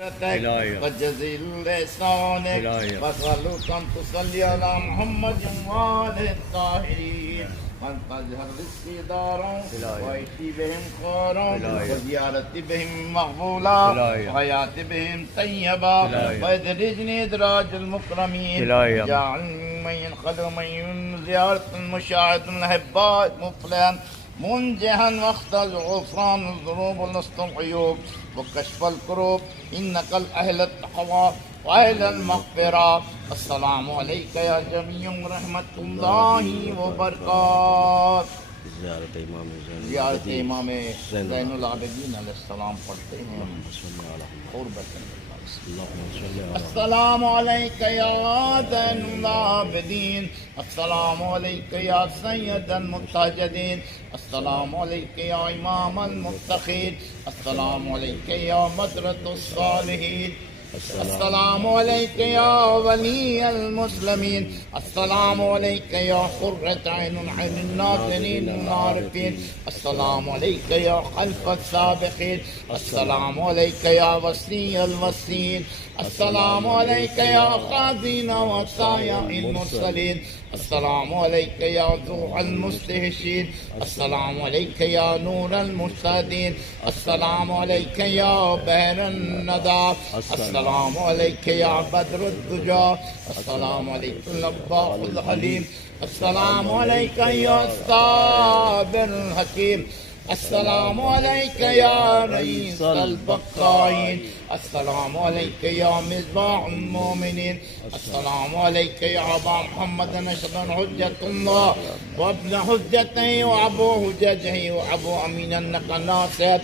وجزيل إحسانك واسألك أن تصلي على محمد وآله الطاهرين وأن تجهر رزقي دارا ويأتي بهم خيرا وزيارة بهم مقبولة وحياة بهم طيبة ويدرجني إدراج المكرمين جعل من ينخذ من زيارة المشاهد الأحباء مفلحا منجحا واختز غفران الذنوب ونستر العيوب وكشف الكروب إنك الأهل التقوى وأهل المغفرة. السلام عليك يا جميع ورحمة الله وبركاته. زیارت امام زین العابدین علیہ السلام پڑھتے ہیں السلام علیک یا زین العابدین، السلام علیک یا سید المتاجدین، السلام علیک یا امام المتقین، السلام علیک یا مدرۃ الصالحین، السلام علیک یا ولی المسلمین، السلام علیک یا قرۃ عین الناظرین العارفین، السلام علیک یا خلف السابقین، السلام علیک یا وسیع الوسیع، السلام علیک یا خازن وصایا المرسلین، السلام علیک یا ذو المستحشین، السلام علیک یا نور المجتہدین، السلام علیک یا بحر الندى، السلام علیک یا بدر الدجى، السلام علیکم النباء الحلیم، السلام علیک یا الصابر الحکیم، السلام علیک یا رئیس البقائین، السلام علیک یا مصباح المؤمنین، السلام علیک یا ابا محمد نشد حجت اللہ وابن حجتہ وابو حججہ وابو امین انک ناصر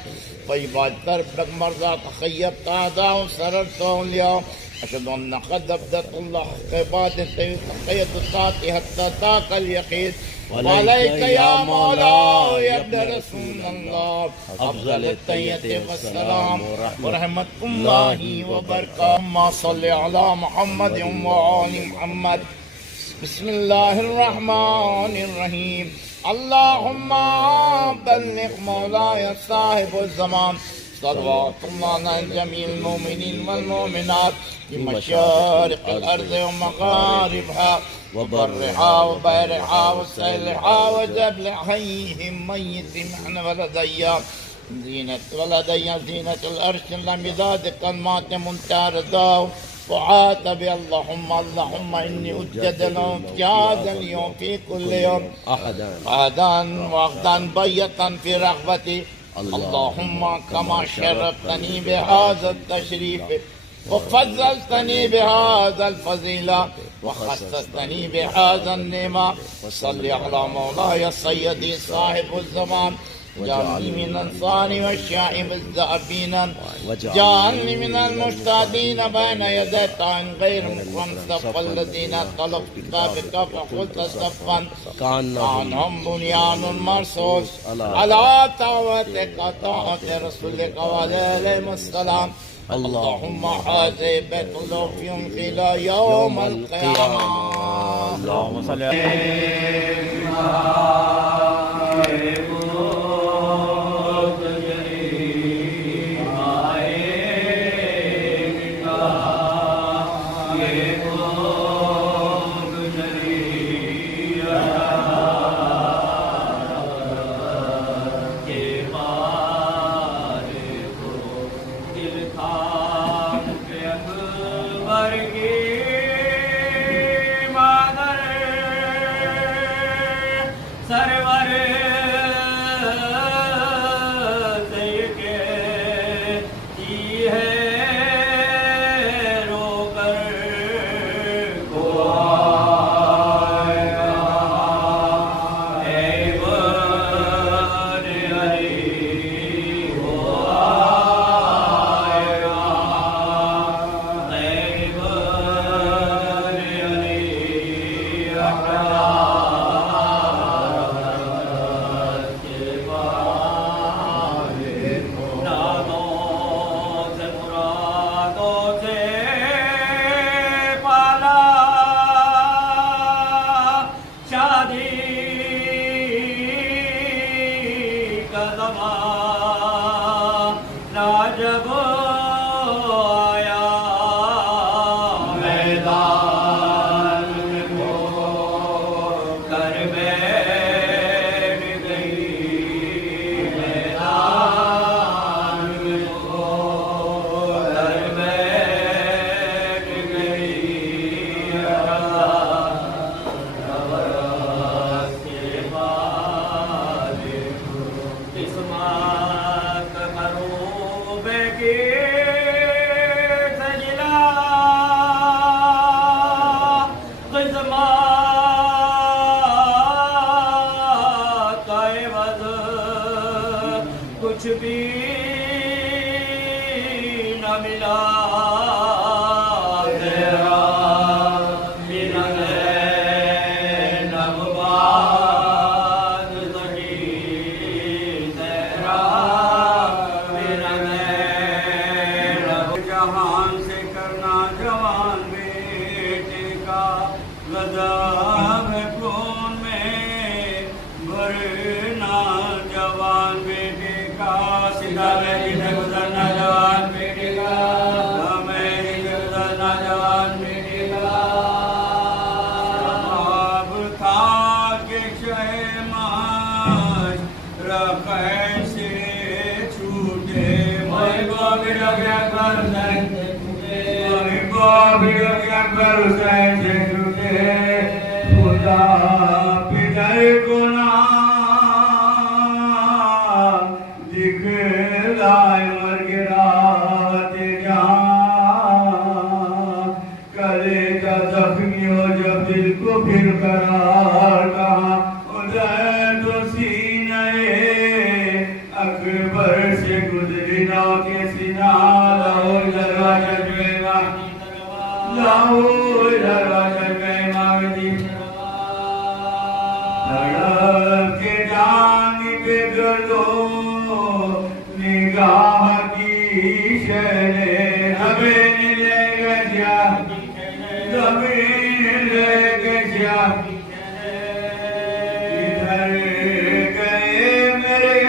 طیبات تربک مرضات خیبت اعداء سررت اولیاء اشهد انك قد ابدت الله عبادته تقية الطاعة حتى طاق اليقين وعليك يا مولاي يا ابن رسول الله افضل التحية والسلام ورحمة الله وبركاته. اللهم صل على محمد وآل محمد. بسم الله الرحمن الرحيم. اللهم بلغ مولاي صاحب الزمان صلوات الله على جميع المؤمنين والمؤمنات في مشارق الأرض ومغاربها وبرها وبحرها وسيلها وجبل حيهم ميتهم ولدي زينة الأرش الأمداد كلمات منتهى رضاه وعاتب اللهم إني أجد لهم في هذا اليوم في كل يوم أحدا وأغدا بيتا في رغبتي. اللهم كما شرفتني بهذا التشريف وفضلتني بهذا الفضيلة وخصصتني بهذا النعمة وصل على مولاي سيدي صاحب الزمان جعلني من أنصاري والشائب الذهبين جعلني من المجتهدين بين يديك عن غير مكرم صف الذين طلب كتابك فقلت صفا كأنهم بنيان مرصوص على طاعتك طاعة رسولك وعليهم السلام. اللهم هذا بيت الله فيهم إلى يوم القيامة. اللهم صل على بھی نہ ملا تیرا بنا نبوات زکی تیرا بنا جہان سے کرنا جوان بیٹے کا غضب خون میں بھرنا جوان بیٹے کا سیدھا میری سے گزرنا جوان بیٹے کا میری سے گزرنا جوان بیٹے کا اب تھا کہ شہماش رقع سے چھوٹے میں گوبر اکبر حسین سے چھوٹے میں گوبر اکبر حسین سے چھوٹے خدا پدر گناہ دکھلائے مرگ رات جہاں کلیجہ زخمی ہو جب دل کو پھر قرار کہاں ادھر تو سینہ اکبر سے گزری نو کے سینہ لاہور دروازہ جویمہ لاہور دروازہ جویمہ تڑپ کے جانب گردو نگاہ کی شہریں زمین لے گیا زمین لے گیا ادھر گئے میرے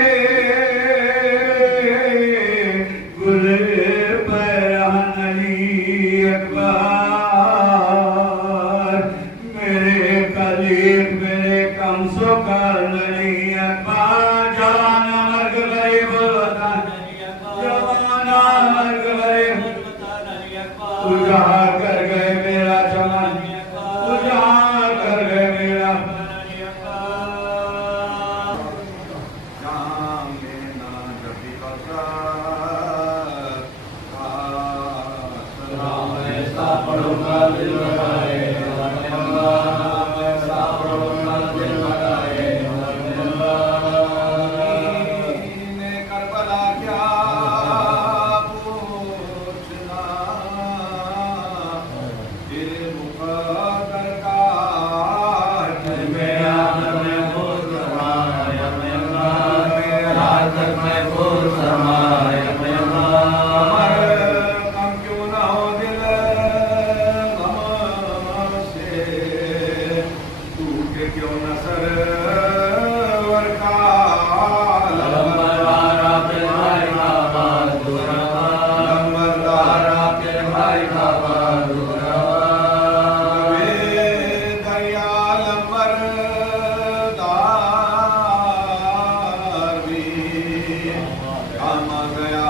گل پرہن علی اکبر میرے قلیب میرے کمسو کا علی اکبر جوان مرگ غریب الوطن جوان مرگ غریب اجاڑ کر گئے میرا چمن اجاڑ کر گئے میرا جہاں میں نہ جبی بسر سلام ایسا پڑھو کا دل بھرائے سلام ایسا پڑھو کا دل بھرائے کربلا کیا پوچھنا دل مقدر کا میرا محفوظ فرمایا میرا محفوظ فرمایا میرا غم کیوں نہ ہو دل غم سے ٹوٹے کیوں نہ سرور کا لمبردارا کے بھائی کا بہادر لمبردارا کے بھائی کا بہادر دریا لمبردار بھی ہم گیا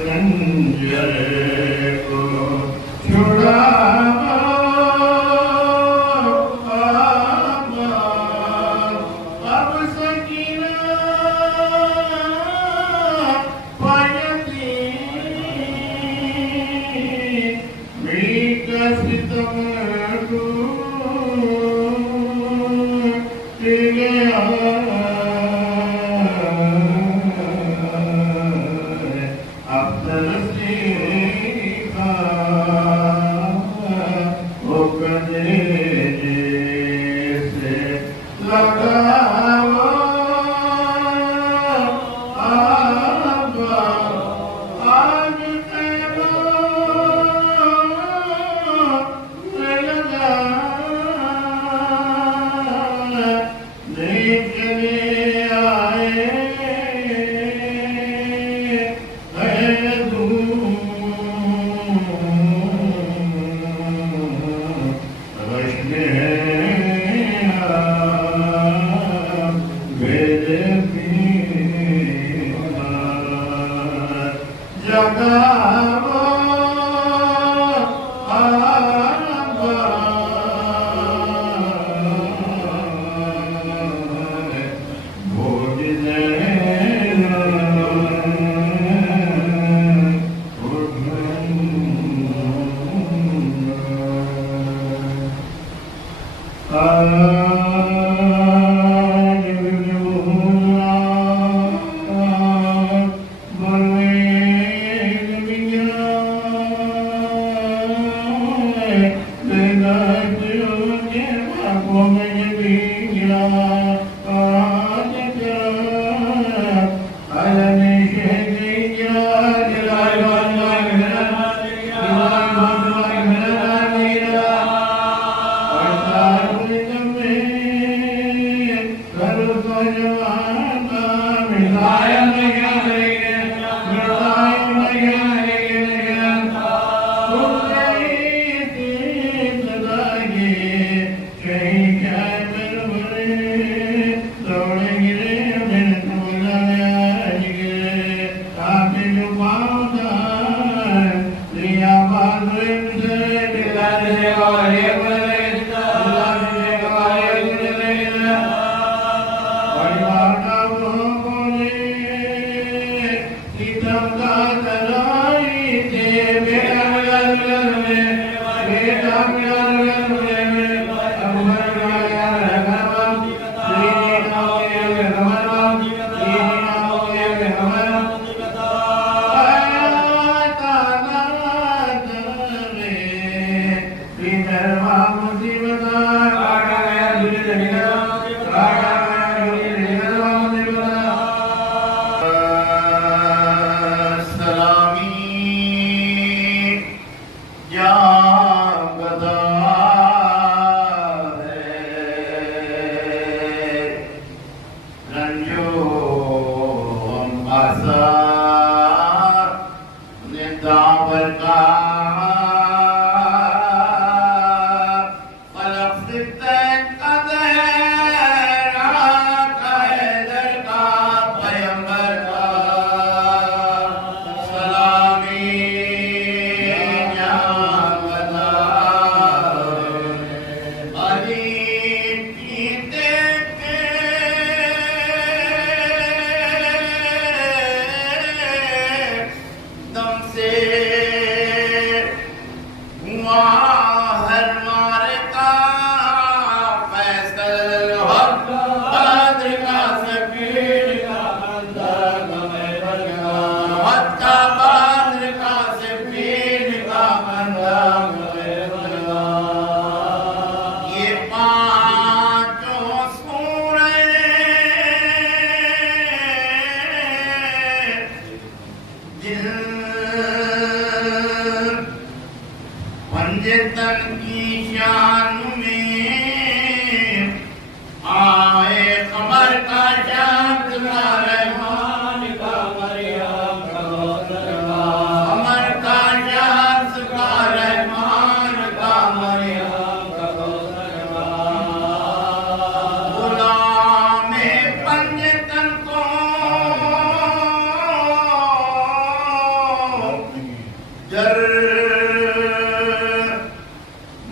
خنجر کو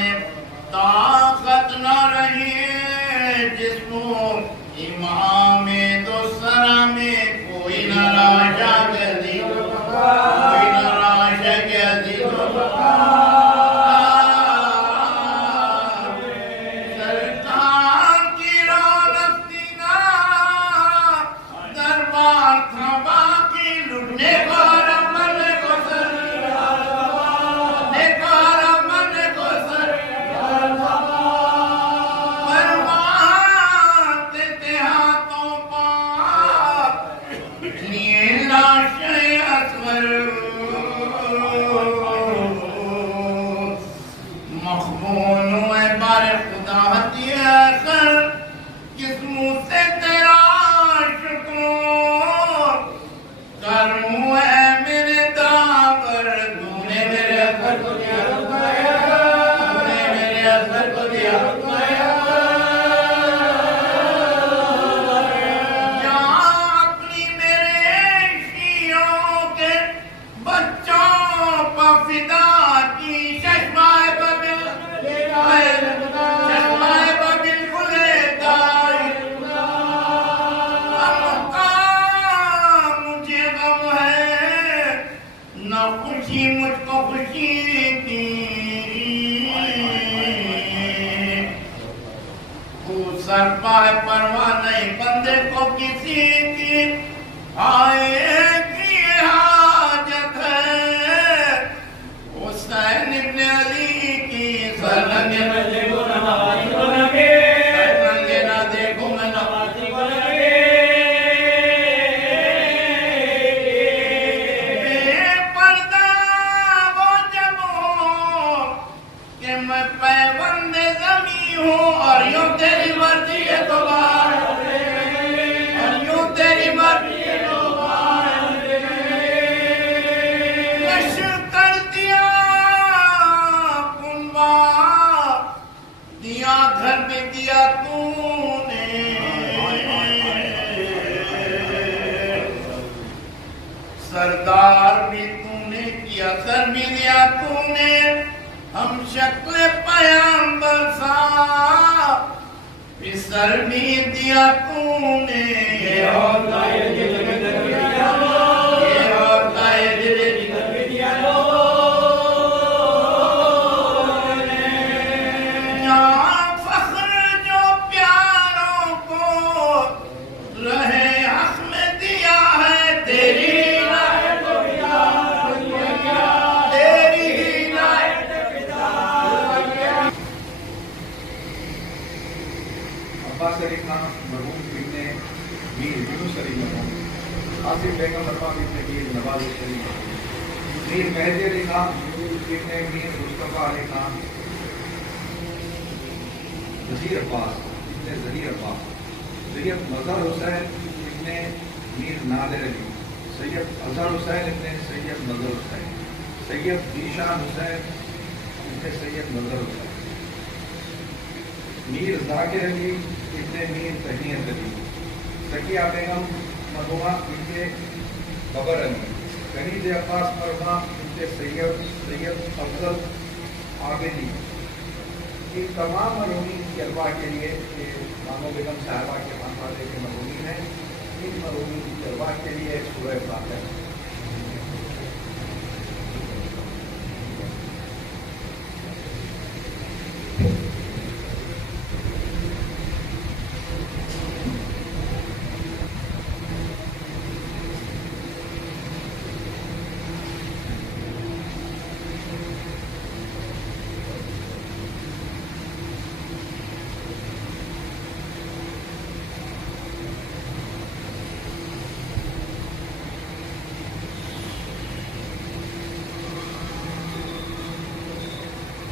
میں طاقت نہ رہی جسم امام دوسرا میں کوئی نہ راجہ گدی کوئی نہ راجہ گدی سرکار کی رونق دینا دربار تھا باقی لٹنے کو رمن کو سر لٹنے کو رمن کو سر پرواتے تھے ہاتھوں پاک لیے لاشیں اصغر مخبون ہوئے بار خدا ہتھیے کر کس منہ سے تیرا شکر کروں اے میرے داغر تو نے میرے اثر کو دیا رکھایا تو نے میرے اثر کو دیا رکھایا جہاں اپنی میرے شیعوں کے بچوں پہ فدا کی چشمائے ببل چشمائے ببل کھلے دائی غم کا مجھے غم ہے نہ خوشی مجھ کو خوشی کی تو سر پائے پرواہ نہیں بندے کو کسی کی آئے کی حاجت ہے حسین ابن علی کی سرنگ نہ دیکھو نمازی کو لگے سرنگ نہ دیکھو میں نمازی کو لگے بے پردہ وہ جب ہو کہ میں پیوند زمیں ہوں اور یوں تیری مرضی ہے تو بار اور یوں تیری مرضی ہے تو بار کش کر دیا کنبا دیا گھر میں دیا تو نے سردار بھی تو نے کیا سر بھی لیا تو نے ہم شکل پیامبر سا سر بھی دیا تو نے یہ ہوتا ہے دل میں دیا یہ ہوتا ہے دل میں دیا یہاں فخر جو پیاروں کو رہے حق میں دیا ہے تیری عنایت تیری عنایت عباس علی خان مرحوم ابن میر یونس علی مرحوم آصف بیگم مرحوم ابن میر نواز شریف میر مہدی علی خان ابن میر مصطفیٰ علی خان وزیر عباس ابن ظہیر عباس سید مظہر حسین ابن میر نادر علی سید اظہر حسین ابن سید مظہر حسین سید ذیشان حسین ابن سید مظہر حسین میر ذاکر علی ابن میر تہنیت علی سکیہ بیگم مرحومہ ابن ببر علی کنیز عباس مرحومہ ابن سید افضل عابدی ان تمام مرحومین کی ارواح کے لیے کہ مانو بیگم صاحبہ کے خانوادے کے مرحومین ہیں ان مرحومین کی ارواح کے لیے ایک سورہ فاتحہ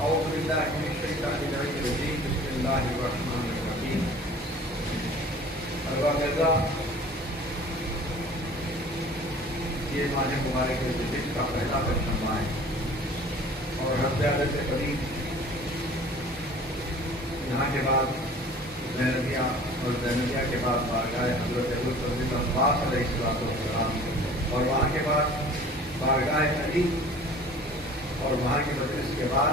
أعوذ بالله من الشيطان الرجيم بسم الله الرحمن الرحيم الواقعہ یہ ماہ مبارک ذکر کا پہلا پرچم ہے اور رب زیادہ سے قریب یہاں کے بعد زینبیہ اور زینبیہ کے بعد بارگاہ حضرت ابوالفضل عباس علیہ السلام اور وہاں کے بعد بارگاہ علی اور وہاں کی مجلس کے بعد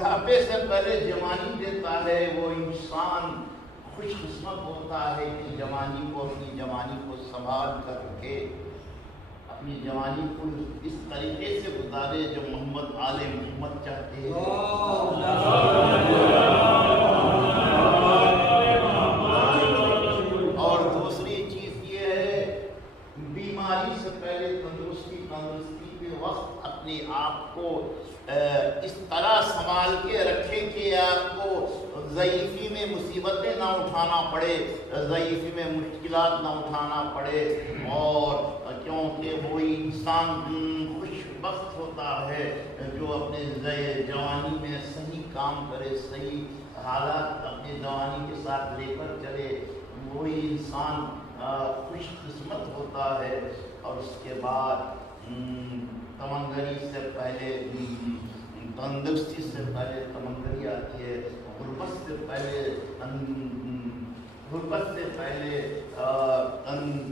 بڑھاپے سے پہلے جوانی دیتا ہے، وہ انسان خوش قسمت ہوتا ہے کہ جوانی کو، اپنی جوانی کو سنبھال کر رکھے، اپنی جوانی کو اس طریقے سے گزارے جو محمد آل محمد چاہتے ہیں۔ اور دوسری چیز یہ ہے، بیماری سے پہلے تندرستی، تندرستی کے وقت اپنے آپ کو اس طرح سنبھال کے رکھیں کہ آپ کو ضعیفی میں مصیبتیں نہ اٹھانا پڑے، ضعیفی میں مشکلات نہ اٹھانا پڑے، اور کیونکہ وہی انسان خوش بخت ہوتا ہے جو اپنے جوانی میں صحیح کام کرے، صحیح حالات اپنی جوانی کے ساتھ لے کر چلے، وہی انسان خوش قسمت ہوتا ہے۔ اور اس کے بعد تمنگری سے پہلے، تندرستی سے پہلے تمنگری آتی ہے، غربت سے پہلے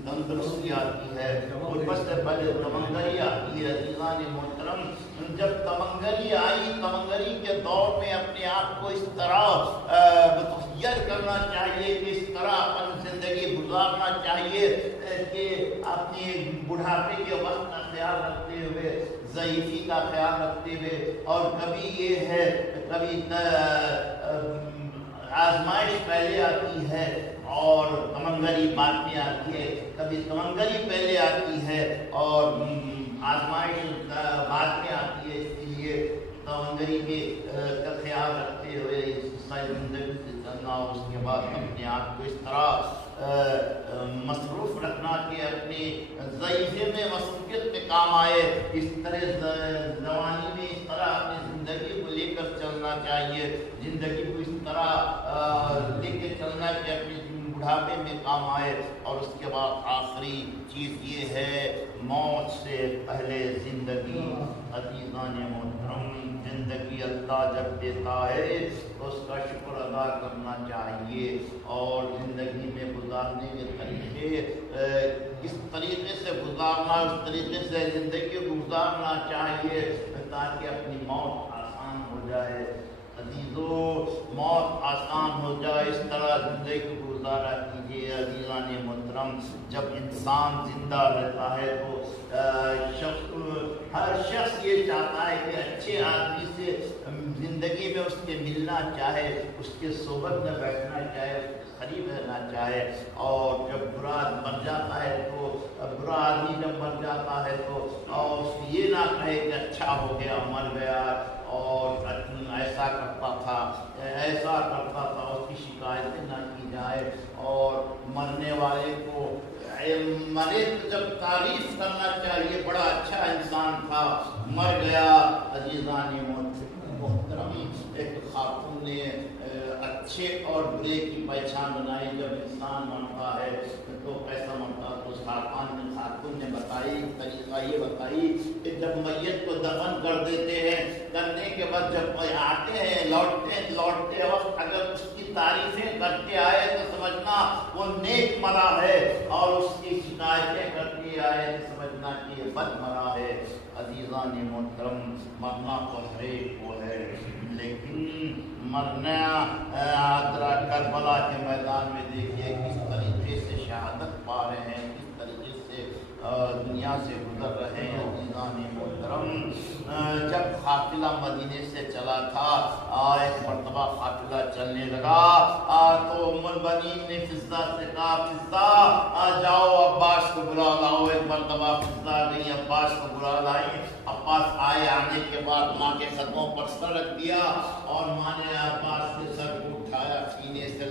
تندرستی آتی ہے، غربت سے پہلے تمنگری آتی ہے۔ عزیزان محترم، جب تمنگری آئی، تمنگری کے دور میں اپنے آپ کو اس طرح متحیر کرنا چاہیے کہ اس طرح اپنی زندگی گزارنا چاہیے کہ اپنے بڑھاپے کے وقت کا خیال رکھتے ہوئے، ضعیفی کا خیال رکھتے ہوئے، اور کبھی یہ ہے، کبھی آزمائش پہلے آتی ہے اور تمنگری بعد میں آتی ہے، کبھی تمنگری پہلے آتی ہے اور آزمائش بعد میں آتی ہے۔ اس لیے تمنگری کا خیال رکھتے ہوئے ساری زندگی سے چلنا، اور اس کے بعد اپنے آپ کو اس طرح مصروف رکھنا کہ اپنے ضعیفے میں مصروفیت میں کام آئے۔ اس طرح جوانی میں اس طرح اپنی زندگی کو لے کر چلنا چاہیے، زندگی کو اس طرح لے کے چلنا کہ اپنی بڑھاپے میں کام آئے۔ اور اس کے بعد آخری چیز یہ ہے، موت سے پہلے زندگی۔ عزیزان محترم، زندگی اللہ جب دیتا ہے تو اس کا شکر ادا کرنا چاہیے، اور زندگی میں گزارنے کے طریقے کس طریقے سے گزارنا، اس طریقے سے زندگی گزارنا چاہیے تاکہ اپنی موت آسان ہو جائے۔ عزیزو، موت آسان ہو جائے، اس طرح زندگی کو گزارا کیجیے۔ عزیزان محترم، جب انسان زندہ رہتا ہے تو ہر شخص یہ چاہتا ہے کہ اچھے آدمی سے زندگی میں اس کے ملنا چاہے، اس کے صحبت میں بیٹھنا چاہے، اس کے قریب رہنا چاہے۔ اور جب برا آدمی مر جاتا ہے تو اور اس کو یہ نہ کہے کہ اچھا ہو گیا، مر گیا، اور ایسا کرتا تھا، اس کی شکایتیں نہ کی جائے۔ اور مرنے والے کو مرے تو جب تعریف کرنا چاہیے، بڑا اچھا انسان تھا، مر گیا۔ عزیزان محترم، ایک خاتون نے اچھے اور برے کی پہچان بنائی۔ جب انسان مرتا ہے تو کیسا مرتا، تو خاتون نے بتائی، طریقہ یہ بتائی کہ جب میت کو دفن کر دیتے ہیں، کرنے کے بعد جب آتے ہیں، لوٹتے وقت اگر اس کی تعریفیں کرتے آئے تو سمجھنا وہ نیک مرا ہے، اور اس کی شکایتیں کرتے آئے تو سمجھنا کہ یہ بد مرا ہے۔ عزیزان محترم، مرنا تو ہر ایک کو ہے، لیکن مرنا کربلا کے میدان میں دیکھیے کس طریقے سے شہادت پا رہے ہیں، کس طریقے سے دنیا سے گزر رہے ہیں۔ عزیزان محترم، جب قافلہ مدینے سے چلا تھا، ایک مرتبہ قافلہ چلنے لگا تو ام المؤمنین نے فضہ سے کہا، فضہ جاؤ عباس کو بلا لاؤ۔ ایک مرتبہ فضہ گئی، عباس کو بلا لائی۔ عباس آئے، آنے کے بعد ماں کے قدموں پر سر رکھ دیا، اور ماں نے عباس کے سر کو اٹھایا، سینے سے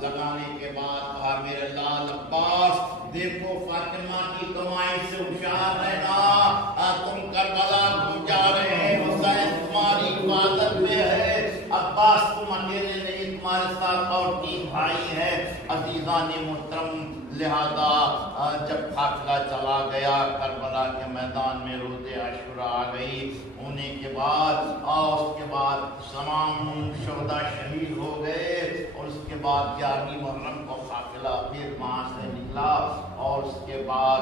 لگانے کے بعد کہا، میرے لال عباس، دیکھو فاطمہ کی کمائی سے ہوشیار رہنا، تم کربلا کو جا رہے ہیں، حسین تمہاری حفاظت میں ہے، عباس تم اکیلے نہیں، تمہارے ساتھ اور 3 بھائی ہیں۔ عزیزان محترم، لہذا جب قافلہ چلا گیا، کربلا کے میدان میں روز عاشورہ آ گئی، ہونے کے بعد اور اس کے بعد تمام شہداء شہید ہو گئے، اور اس کے بعد 11ویں محرم کو قافلہ پھر وہاں سے نکلا، اور اس کے بعد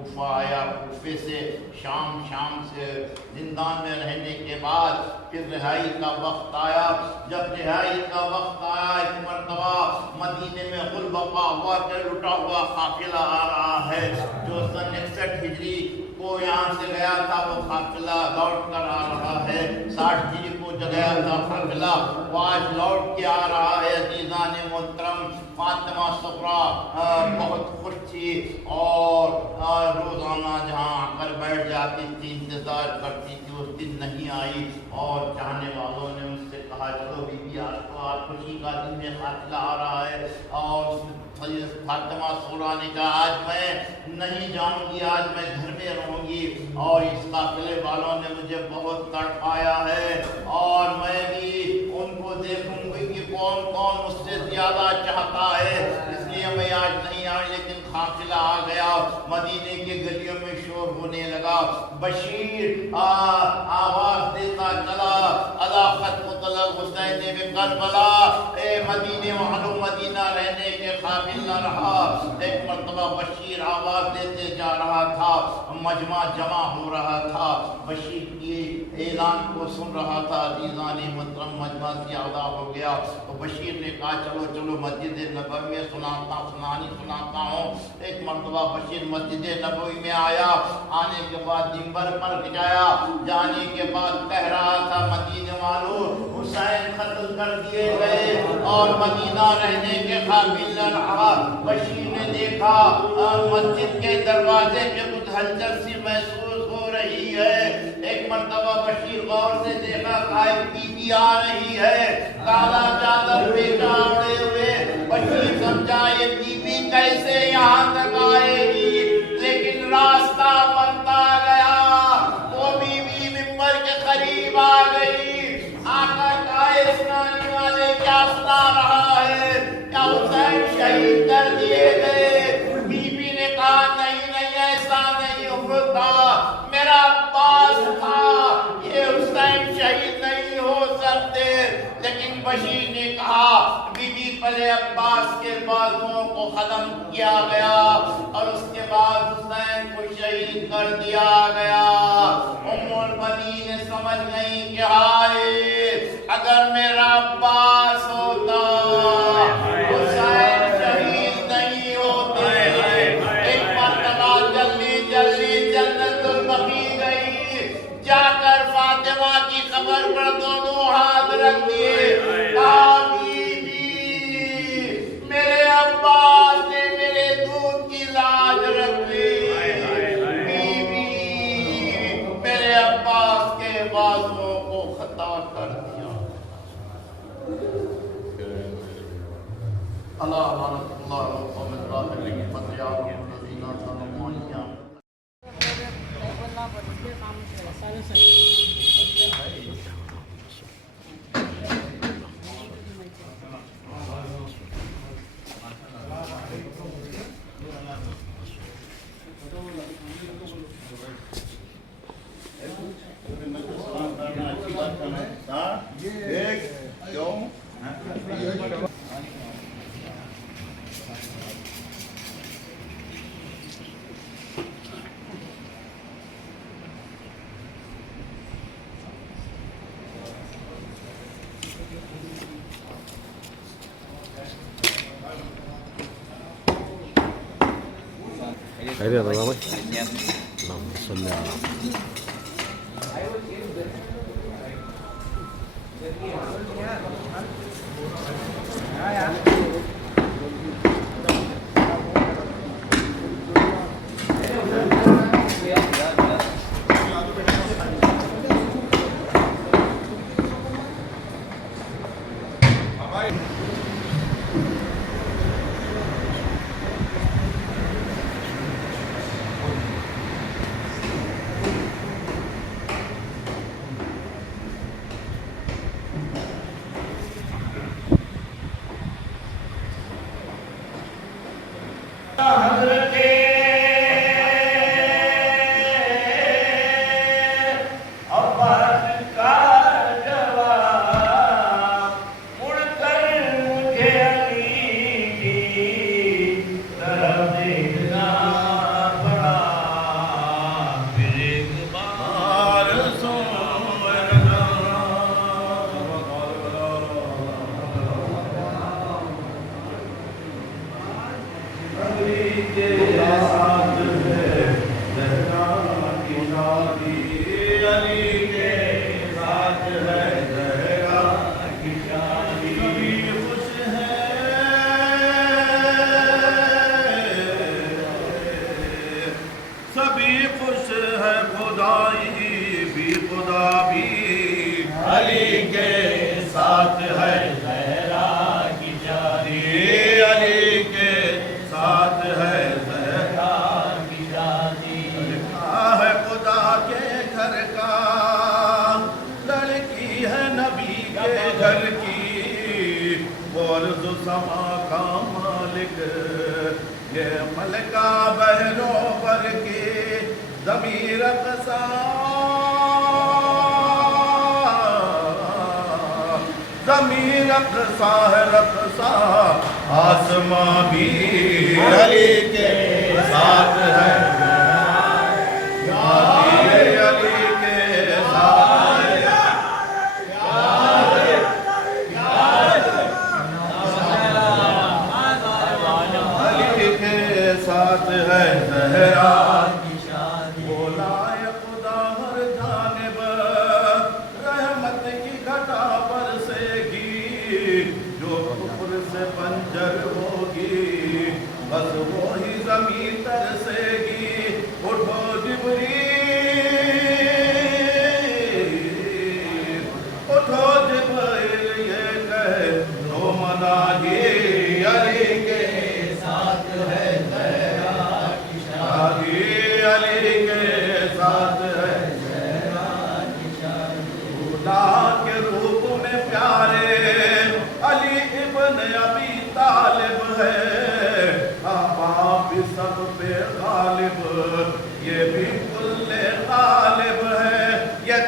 کوفہ آیا، کوفے سے شام، شام سے زندان میں رہنے کے بعد پھر رہائی کا وقت آیا۔ جب رہائی کا وقت آیا ایک مرتبہ مدینے میں غل بقا ہوا کہ لٹا ہوا قافلہ آ رہا ہے، جو سن 61 ہجری کو یہاں سے گیا تھا وہ قافلہ لوٹ کر آ رہا ہے، 60 ہجری کو جو گیا تھا قافلہ وہ آج لوٹ کے آ رہا ہے۔ عزیزان محترم، فاطمہ صغریٰ بہت خوش تھی اور روزانہ جہاں آ کر بیٹھ جاتی تھی، انتظار کرتی تھی، اس دن نہیں آئی اور چاہنے والوں نے مجھ سے کہا چلو بی بی آج تو آپ خوشی کا دن میں قافلہ آ رہا ہے، اور فاطمہ صغریٰ نے کہا آج میں نہیں جاؤں گی، آج میں گھر میں رہوں گی، اور اس قافلے والوں نے مجھے بہت تڑپایا ہے اور میں بھی ان کو دیکھوں گی کہ کون کون مجھ سے زیادہ چاہتا ہے، اس لیے میں آج نہیں آئی۔ لیکن قافلہ آ گیا، مدینے کے گلیوں میں شور ہونے لگا، بشیر آواز دیتا چلا الا قد قتل الحسین بکربلا، اے مدینے والوں مدینہ رہنے کے قابل نہ رہا۔ ایک مرتبہ بشیر آواز دیتے جا رہا تھا، مجمع جمع ہو رہا تھا، بشیر کی اعلان کو سن رہا تھا۔ عزیزان محترم، مجمع سے ادا ہو گیا تو بشیر نے کہا چلو چلو مسجد نبوی میں سناتا ہوں۔ ایک مرتبہ بشیر مسجد نبوی میں آیا، آنے کے بعد منبر پر جانے کے بعد کہہ رہا تھا مدینے والوں حسین قتل کر دیے گئے اور مدینہ رہنے کے قابل نہ رہا۔ بشیر نے دیکھا مسجد کے دروازے پہ کچھ ہلچل سی محسوس ہو رہی ہے۔ ایک مرتبہ بشیر غور سے دیکھا کہ ایک بی بی آ رہی ہے، کالا چادر پیٹا اڑے ہوئے۔ بشیر سمجھا یہ بی بی کیسے یہاں تک آئے گی، لیکن راستہ بنتا گیا، وہ بی بی ممبر کے قریب آ گئی۔ آ کر کہا سنانے والے کیا سنا رہا ہے، کیا حسین شہید کر دیے گئے؟ بی بی نے کہا نہیں نہیں ایسا نہیں ہوتا، میرا عباس تھا، یہ حسین شہید نہیں ہو سکتے۔ لیکن بشیر نے کہا بی بی پہلے عباس کے بازوؤں کو ختم کیا گیا اور اس کے بعد حسین کو شہید کر دیا گیا۔ ام المؤمنین سمجھ گئی کہ ہائے اگر میرا عباس ہوتا حسین شہید نہیں ہوتے۔ ایک مرتبہ جلدی جلدی جنت البقیع گئی، جا کر فاطمہ کی قبر پر دونوں ہاتھ رکھ دیے، کہا بی بی میرے عباس نے میرے دودھ کی لاج رکھ لی، بی بی میرے عباس کے بازوؤں کو خطا کر دیا۔ اللہ لعنت اللہ علی القوم الظالمین فَتِحَةً الَّذِينَ ظَلَمُوا أَيَّامًا۔ خیریت ہے بھائی؟ اللہم صلی علی علی کے ساتھ ہے زہرا کی شادی علی کے ساتھ ہے زہرا کی شادی لکھا ہے خدا کے گھر کا لڑکی ہے نبی کے گھر کی عرض سما کا مالک یہ ملکہ بہرو پر کی ضمیر قصا ضمیر قصا ہے رقصا آسماں بھی علی کے ساتھ ہے علی کے ساتھ علی کے ساتھ ہے زہرا کی شادی بولا ہے خدا ہر جانب رحمت کی گھٹا برسے گی جو کفر سے بنجر ہوگی بس وہی زمین ترسے گی اٹھو جبریل اٹھو جبریل یہ کہے تو مناہی علی کے ساتھ ہے زہرا کی شادی علی کے ساتھ ہے زہرا کی شادی خدا کے روپ میں پیارے علی ابن ابی طالب ہے باپ بھی سب پہ غالب یہ بھی کل غالب ہے یہ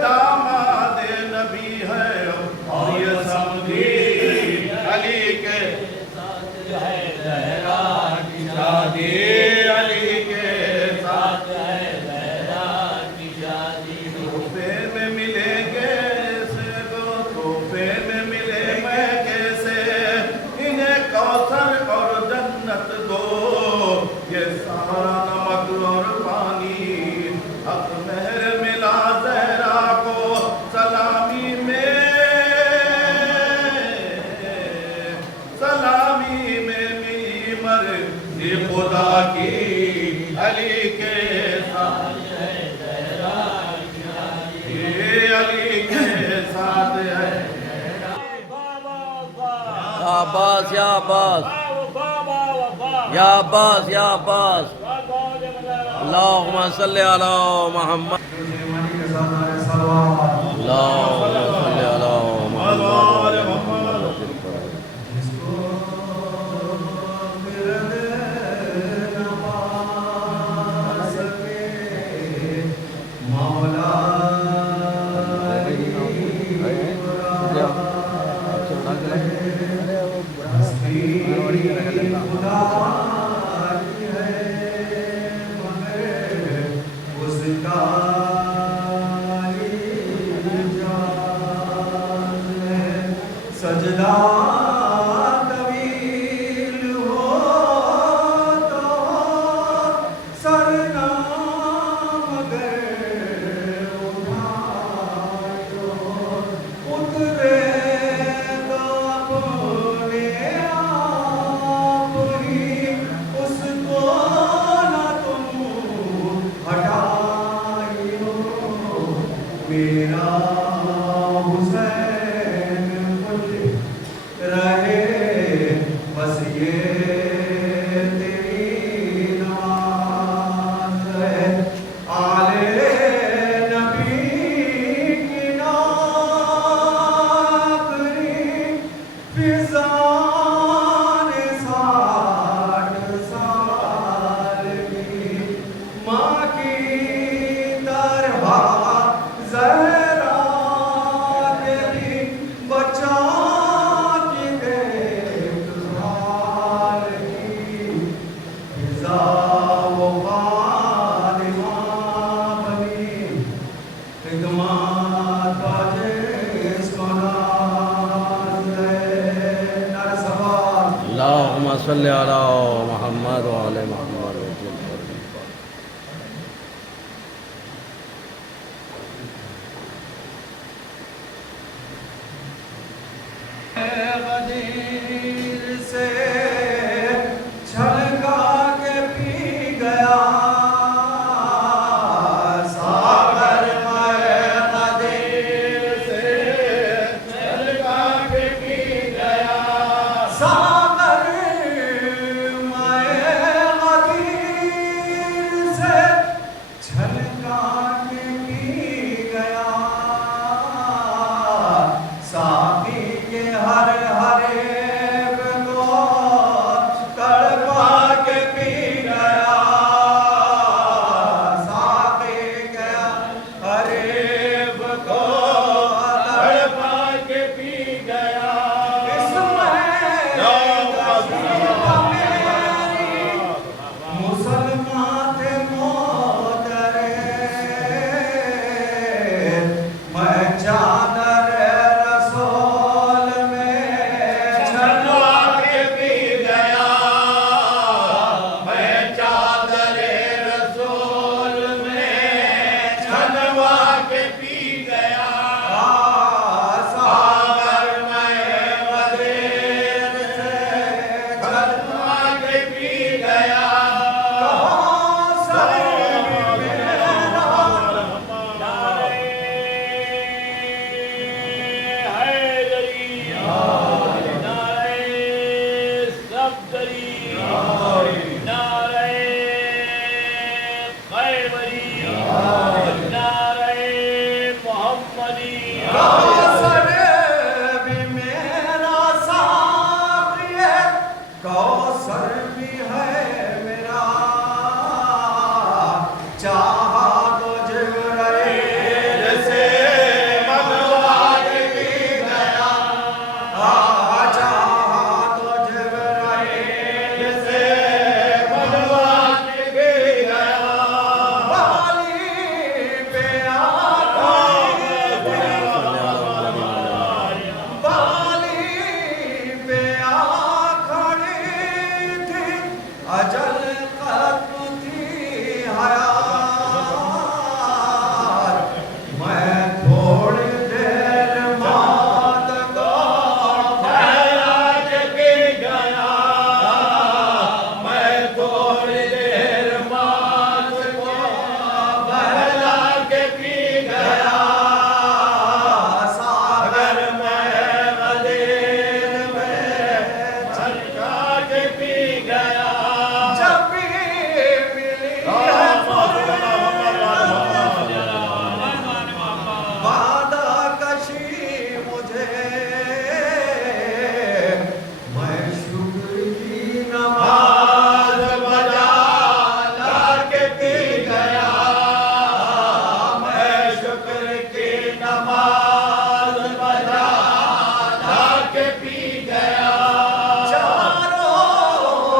داماد نبی ہے اور یہ سمجھی علی کے ساتھ ہے زہرا کی شادی علی کے ساتھ ہے زہرا کی شادی تحفے میں ملیں گے تحفے میں ملیں گے کیسے انہیں کوثر اور جنت دو یہ سارا نمک اور پانی حق مہر ملا زہرا کو سلامی میں میری مرضی خدا کی علی کے ساتھ ہے زہرا کی شادی علی کے ساتھ ہے یا عباس یا عباس یا عباس یا عباس اللہم صلی علی محمد اللہم صلی علی محمد سجدہ طویل ہو تو سرنا مگر اٹھائیو اترے تو اپنے آپ ہی اس کو نہ تم ہٹائیو میرا رہے بس یہ تیری نماز ہے آلِ نبی کی آخری فضان 60 سال کی ماں کی طرح زہرا کے بھی بچا اللہم صلی علی محمد وعلی محمد غدیر سے چھلکا کے پی گیا مسلمان تھے محترے میں چادر رسول میں چھلوا کے پی گیا میں چادر رسول میں چھلوا کے پی گیا ساگر میں مدیر سے چھلوا کے پی گیا کوثر بھی میرا ساقی ہے کوثر بھی ہے میرا چاہا تو جبرائیل سے منوا کے پی گیا چاہا تو جبرائیل سے منوا کے پی گیا والی پہ بالی پہ کھڑی تھی اجل ختم تھی حیات میں تھوڑی دیر مات کو بہلا کے پی گیا میں تھوڑی دیر مات کو بہلا کے پی گیا ساگر میں غدیر میں چھلکا کے پی گیا جب بھی ملی ہے وعدہ کشی مجھے میں شکر کی نماز بجا لا کے پی گیا میں شکر کی نماز بجا لا کے پی گیا چاروں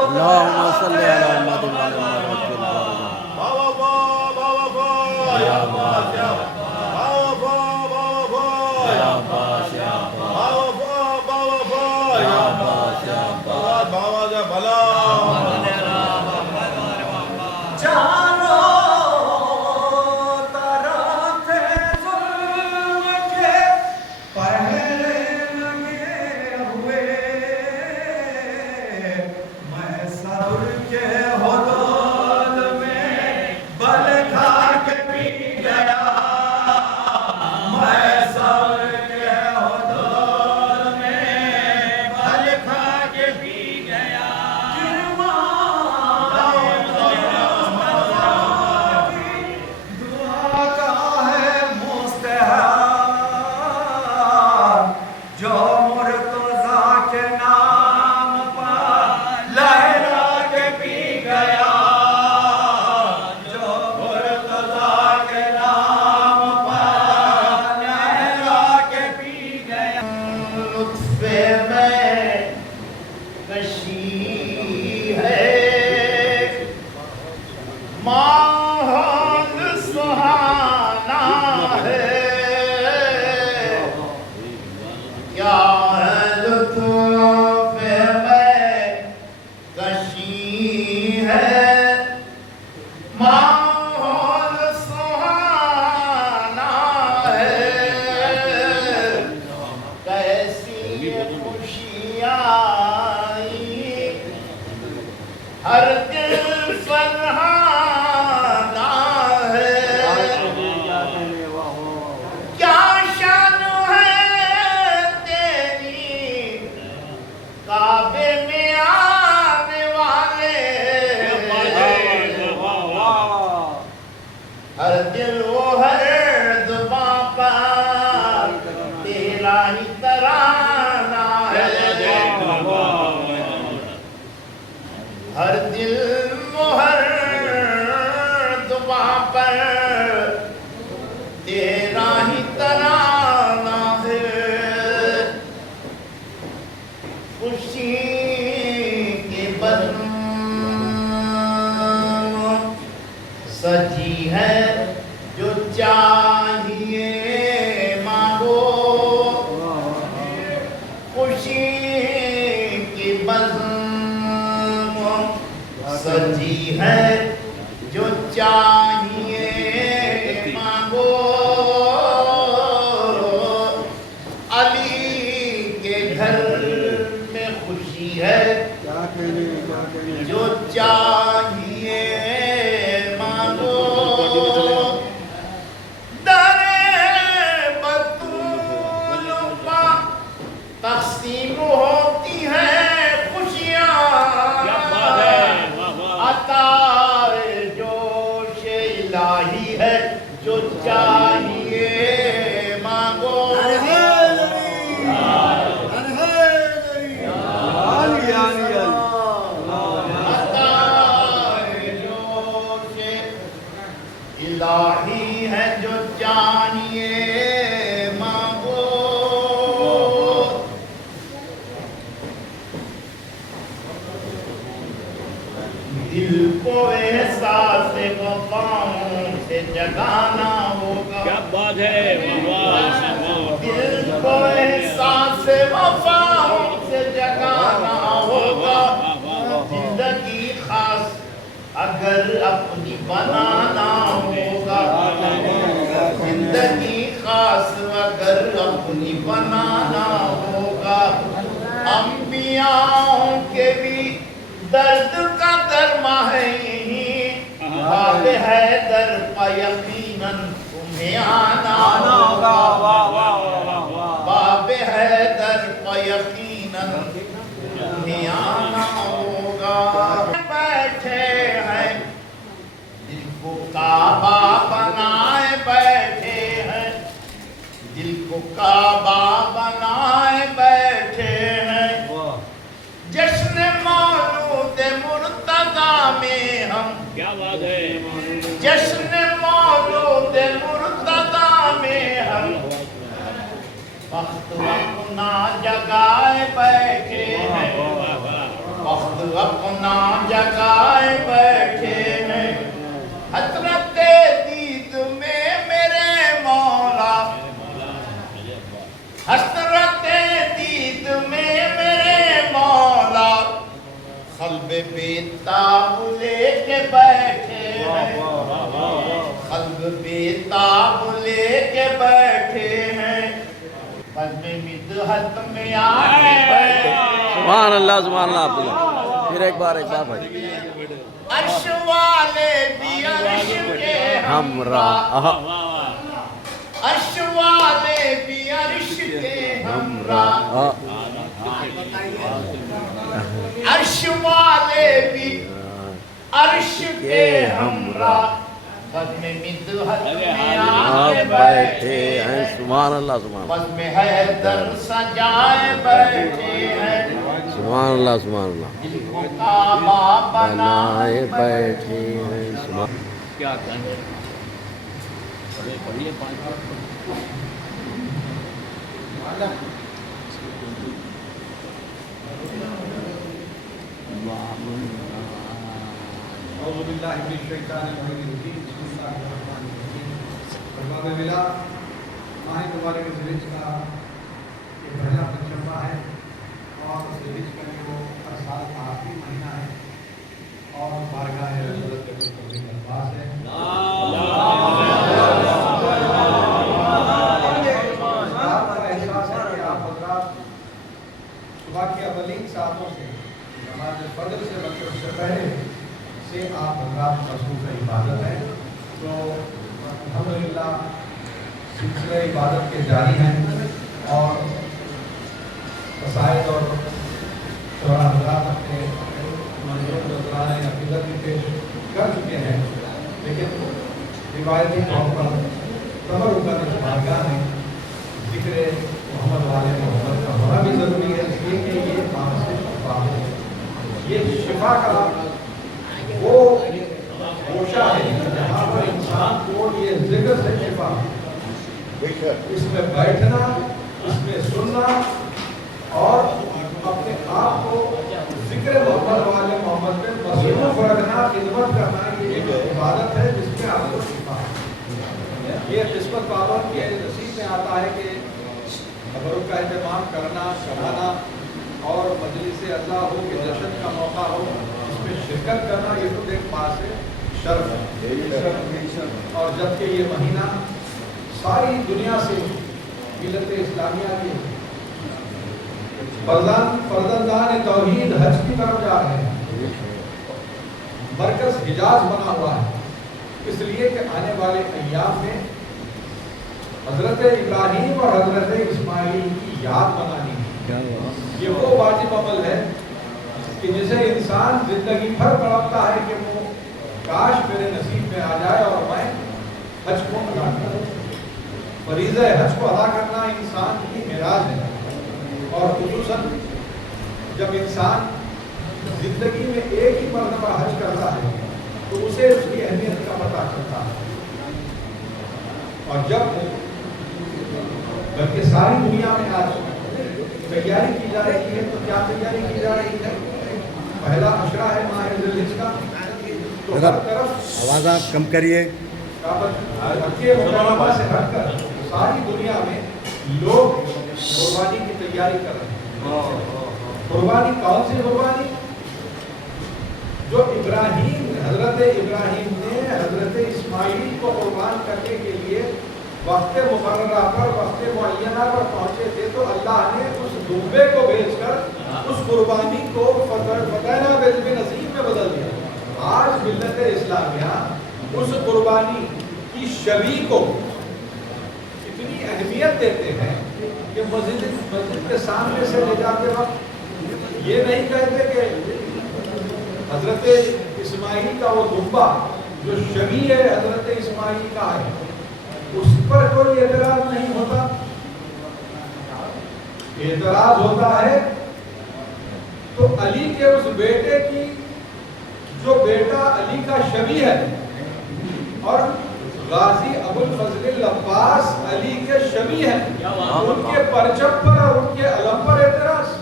اللهم صل على محمد وعلى آل محمد يا عباس يا يا عباس يا عباس يا چاروں طرف تھے ظلم کے پہرے لگے ہوئے میں صبر کے حدود میں بل کھا کے پی گیا میں صبر کے حدود میں بل کھا کے پی گیا دعا کا ہے مستحب جو مرتضی کے نام پر لہرا کے پی گیا جو مرتضی کے نام پر لہرا کے پی گیا لطف میں کشی ہے ماحول سہانا ہے کیا ہے لطف میں کشی ہے ماحول سہانا ہے کیسی خوشیاں آئی ہر دل فرحانہ ہے کیا شان ہے تیری کعبے میں آنے والے ہر دل و ہر زباں پر تیرا ہی ترانہ ہے ہر دل و ہر زباں پر تیرا ہی ترانہ ہے خوشی سجی ہے جو چاہیے مانگو خوشی کی بزم سجی ہے جو چاہیے مانگو علی کے گھر میں خوشی ہے جو چاہیے مانگو در بطول پا تقسیم ہوتی ہے خوشیاں عطا جوش الہی ہے جو چاہیے مانگو الہی ہے جو جانیے مانگو دل کو احساس وفاؤں سے جگانا ہوگا کیا بات ہے دل کو احساس وفاؤں سے جگانا ہوگا زندگی خاص اگر اپنی بنانا ہوگا زندگی خاص اگر اپنی بنانا ہوگا انبیاءوں کے بھی درد کا درما ہے یہی باب حیدر پا یقیناً تمہیں آنا ہوگا باب حیدر پا یقیناً تمہیں آنا ہوگا بیٹھے ہیں دل کو کعبہ بنائے بیٹھے ہیں دل کو کعبہ بنائے بیٹھے ہیں جشن مولود مرتضی میں ہم کیا بات ہے جشن مولود مرتضی میں ہم وقت اپنا جگائے بیٹھے ہیں وقت اپنا جگائے بیٹھے ہیں حضرت دید میں میرے مولا حضرت دید میں میرے مولا قلب بیتاب لے کے بیٹھے ہیں قلب بیتاب لے کے بیٹھے ہیں قلب مدحت میں آگے بیٹھے سبحان اللہ عبداللہ پھر ایک بار بھائی عرش والے بھی عرش کے ہمراہ عرش والے بھی عرش کے ہمراہ عرش والے بھی عرش کے ہمراہ بزم مدحت میں آگے بیٹھے ہیں سبحان اللہ بزم حیدر سجائے بیٹھے ہیں سبحان اللہ دل کو کعبہ بنائے بیٹھے ہیں سبحان کیا کہنے پڑھیے 5 اعوذ باللہ من الشیطان الرجیم بسم اللہ الرحمن الرحیم باب ولا ماہ مبارک ذوالحج کا یہ پہلا پنجشنبہ ہے اور ذوالحج کا جو ہر سال کا آخری مہینہ ہے اور بارگاہ حضرت کے دربار ہے احساس ہے کہ آپ حضرات صبح کے اولین ساعتوں سے نماز فجر سے مغرب سے پہلے سے آپ حضرات مصروف عبادت ہیں تو الحمدللہ سلسلہ عبادت کے جاری ہیں اور قصائد اور شعراء حضرات اپنے منظور دوران عقیدت بھی پیش کر چکے ہیں لیکن روایتی طور پر تبرک کی بارگاہ میں ذکر محمد والے محمد کا ہونا بھی ضروری ہے اس لیے کہ یہ ماں سے شفا ہے یہ شفا کا وہ گوشہ ہے جہاں پر انسان کو یہ ذکر سے شفا اس میں بیٹھنا اس میں سننا اور اپنے آپ کو ذکر محمد والے محمد پہ مصروف رکھنا خدمت کرنا یہ ایک عبادت ہے جس میں یہ قسمت والوں کے نصیب میں آتا ہے کہ خبروں کا اہتمام کرنا، چڑھانا اور مجلس اللہ ہو کہ جشن کا موقع ہو، اس میں شرکت کرنا، یہ تو ایک پاس ہے شرف ہے۔ اور جبکہ یہ مہینہ ساری دنیا سے ملت اسلامیہ کے فرزندان توحید حج کی طرف جا رہے ہیں، مرکز حجاز بنا ہوا ہے، اس لیے کہ آنے والے ایام میں حضرت ابراہیم اور حضرت اسماعیل کی یاد منانی ہے۔ یہ وہ واجب عمل ہے کہ جسے انسان زندگی بھر تڑپتا ہے کہ وہ کاش میرے نصیب میں آ جائے اور میں حج کو ادا کروں۔ فریضہ حج کو ادا کرنا انسان کی معراج ہے، اور خصوصاً جب انسان زندگی میں ایک ہی مرتبہ حج کرتا ہے تو اسے اس کی اہمیت کا پتہ چلتا ہے۔ اور جب بلکہ ساری دنیا میں آج تیاری کی جا رہی ہے، تو کیا تیاری کی جا رہی ہے؟ پہلا عشرہ ہے ماہ ذی الحجہ کا، تو ہر طرف آواز آپ کم کریے، مکہ مکرمہ سے ہٹ کر ساری دنیا میں لوگ قربانی کی تیاری کر رہے ہیں۔ قربانی کون سی قربانی؟ جو حضرت ابراہیم نے حضرت اسماعیل کو قربان کرنے کے لیے وقت مقررہ پر، وقت معینہ پر پہنچے تھے، تو اللہ نے اس دمبے کو بھیج کر اس قربانی کو فتح بے نصیب میں بدل دیا۔ آج ملت اسلامیہ اس قربانی کی شبیہ کو اتنی اہمیت دیتے ہیں کہ مسجد کے سامنے سے لے جاتے وقت یہ نہیں کہتے کہ حضرت اسماعیل کا وہ دمبا جو شبیہ حضرت اسماعیل کا ہے اس پر کوئی اعتراض نہیں ہوتا۔ اعتراض ہوتا ہے تو علی کے اس بیٹے کی جو بیٹا علی کا شبیہ ہے، اور غازی ابو الفضل العباس علی کے شبیہ ہیں، ان کے پرچم پر اور ان کے علم پر اعتراض۔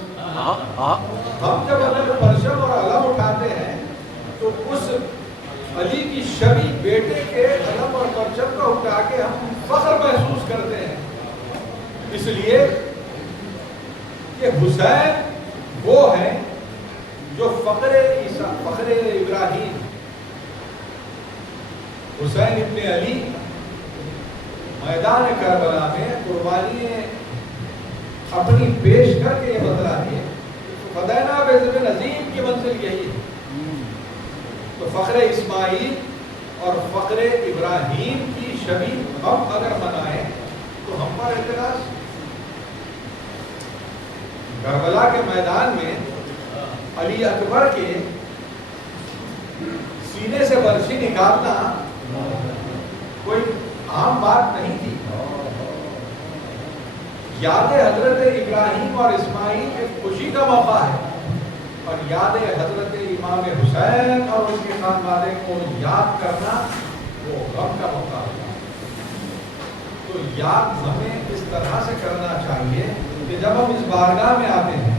ہم جب اگر پرچم اور علم اٹھاتے ہیں تو اس علی کی شبیہ بیٹے کے علم اور پرچم کا اٹھا کے ہم فخر محسوس کرتے ہیں، اس لیے کہ حسین وہ ہیں جو فخر ابراہیم، حسین ابن علی میدان کربلا میں قربانی اپنی پیش کر کے یہ بتلا دیے، فدینا بذبح عظیم کی منزل یہی ہے۔ تو فخر اسماعیل اور فخر ابراہیم کی شبیہ ہم اگر منائیں تو ہم پر اعتراض۔ کربلا کے میدان میں علی اکبر کے سینے سے برچھی نکالنا کوئی عام بات نہیں تھی۔ یاد حضرت ابراہیم اور اسماعیل ایک خوشی کا موقع ہے، اور یاد حضرت امام حسین اور اس کے خاندان کو یاد کرنا وہ غم کا موقع ہوتا ہے۔ تو یاد ہمیں اس طرح سے کرنا چاہیے کہ جب ہم اس بارگاہ میں آتے ہیں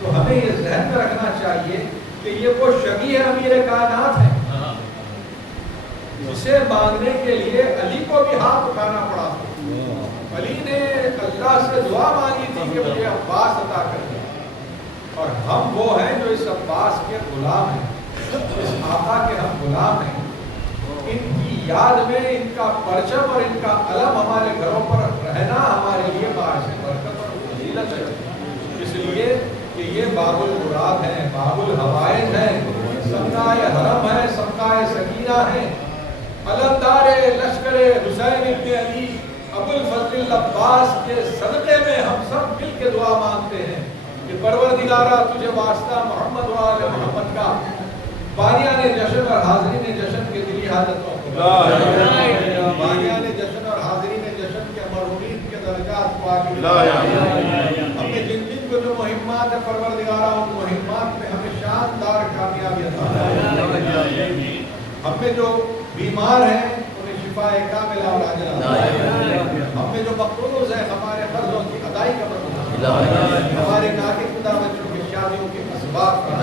تو ہمیں یہ ذہن میں رکھنا چاہیے کہ یہ وہ شبیہ امیر کائنات ہیں جسے مانگنے کے لیے علی کو بھی ہاتھ اٹھانا پڑا۔ علی نے اللہ سے دعا مانگی تھی کہ مجھے عباس عطا کر دیا، اور ہم وہ ہیں جو اس عباس کے غلام ہیں، اس آقا کے ہم غلام ہیں۔ ان کی یاد میں ان کا پرچم اور ان کا علم ہمارے گھروں پر رہنا ہمارے لیے باعث برکت اور فضیلت ہے، اس لیے کہ یہ باب المراد ہیں، باب الحوائج ہیں، سمکائے حرم ہے، سمکائے سکینہ ہے، علمدار لشکر حسین ابن علی ابو الفضل العباس کے صدقے میں ہم سب مل کے دعا مانگتے ہیں کہ پروردگارا تجھے واسطہ محمد و آل محمد کا بانیان جشن اور حاضرین جشن کے دلی حاجتوں کو، بانیان جشن اور حاضرین جشن کے مرحومین کے درجات کو آگے، ہم نے جن جن کو جو مہمات ہے پروردگارا ان مہمات میں ہمیں شاندار کامیابی عطا فرما۔ ہم میں جو بیمار ہیں انہیں شفا کاملہ اور عاجلہ، ہم میں جو مقروض ہیں ہمارے قرضوں کی ادائی کا مطلب، ہمارے ناقص خدا بچوں کی شادیوں کے اسباب کا،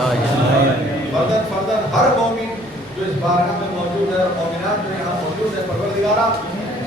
فردن ہر مومن جو اس بارگاہ میں موجود ہے اور مومنات جو یہاں موجود ہے پروردگارا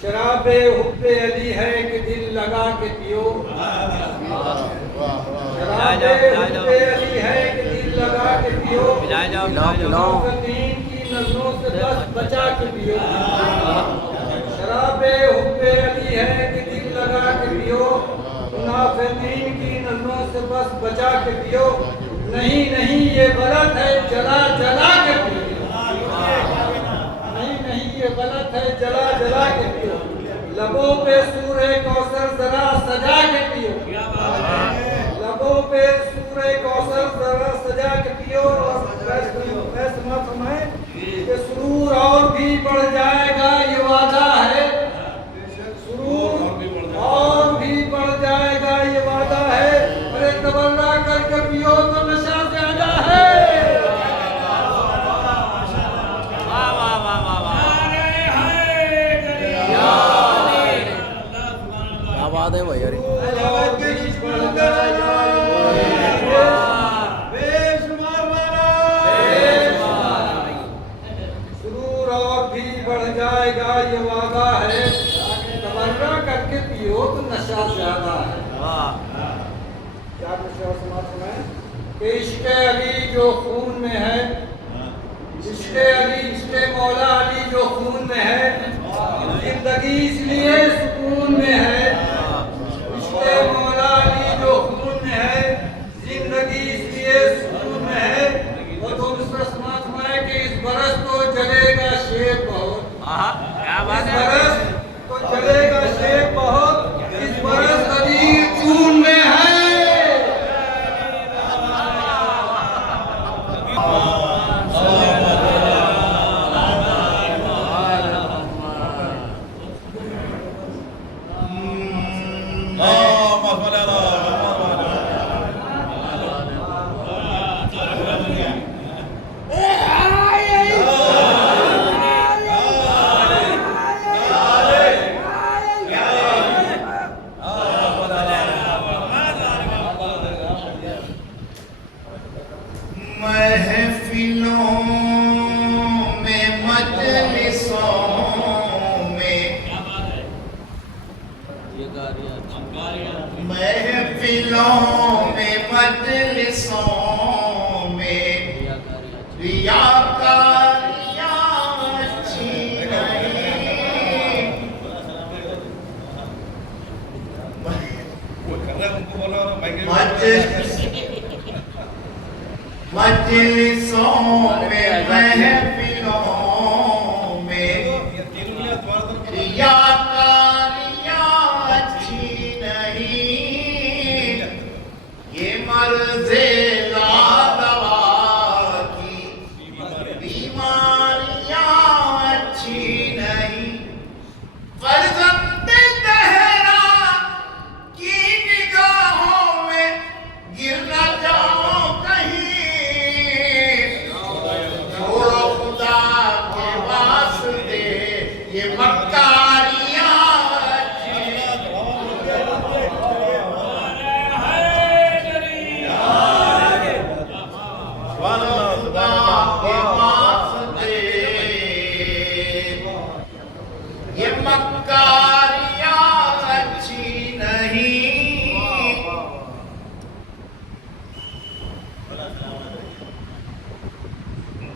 شراب حب علی ہے کہ دل لگا کے پیو، علی ہے کہ دل لگا کے پیو پلاؤ دین کی نظروں سے بس بچا کے پیو شراب حب علی ہے کہ دل لگا کے پیو منافقین کی نظروں سے بس بچا کے پیو نہیں نہیں یہ غلط ہے جلا جلا کے پیو نہیں نہیں یہ غلط ہے جلا جلا کے پیو لبوں پہ سورہ کوثر ذرا سجا کے پیو لبوں پہ سورہ کوثر ذرا سجا کے پیو اور فیصلہ فرمائیں کہ سرور اور بھی بڑھ جائے گا یہ وعدہ ہے سرور اور بھی بڑھ جائے گا یہ وعدہ ہے ارے تبرہ کر کے پیو تو نشہ زیادہ ہے کیا بات ہے بھائی یاری سرور اور بھی بڑھ جائے گا یہ وعدہ ہے تبرہ کر کے پیو تو نشہ زیادہ ہے کیا نشہ سماعت سنائیں کہ عشق علی جو خون میں ہے عشق علی عشق مولا علی جو خون میں ہے زندگی اس لیے سکون میں ہے عشق مولا علی جو خون میں ہے زندگی اس لیے سکون میں ہے اور تو دوسرا سماعت فرمائے کہ اس برس تو جلے گا شیب بہت اس برس تو جلے گا شیب بہت اس برس قدیر خون میں ہے محفلوں میں مجلسوں میں محفلوں میں مجلسوں میں ریاکاریاں اچھی نہیں مجلسوں میں محفلوں میں ریاکاریاں اچھی نہیں یہ مرض لادوا کی بیماریاں اچھی نہیں فرزند زہرا کی نگاہوں میں گر نہ جاؤ کہیں چھوڑو خدا کے واسطے یہ مکاریاں اچھی خدا کے واسطے یہ مکاریاں اچھی نہیں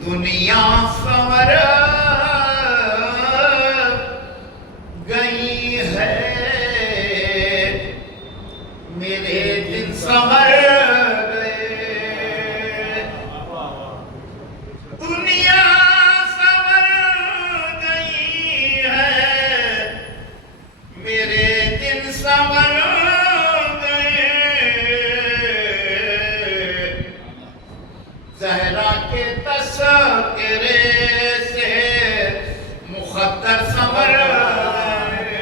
دنیا سنور گئی ہے میرے دن سنور گئے دنیا سنور گئی ہے میرے دن سنور گئے زہرا کے تذکرے سے مخدر سنور گئے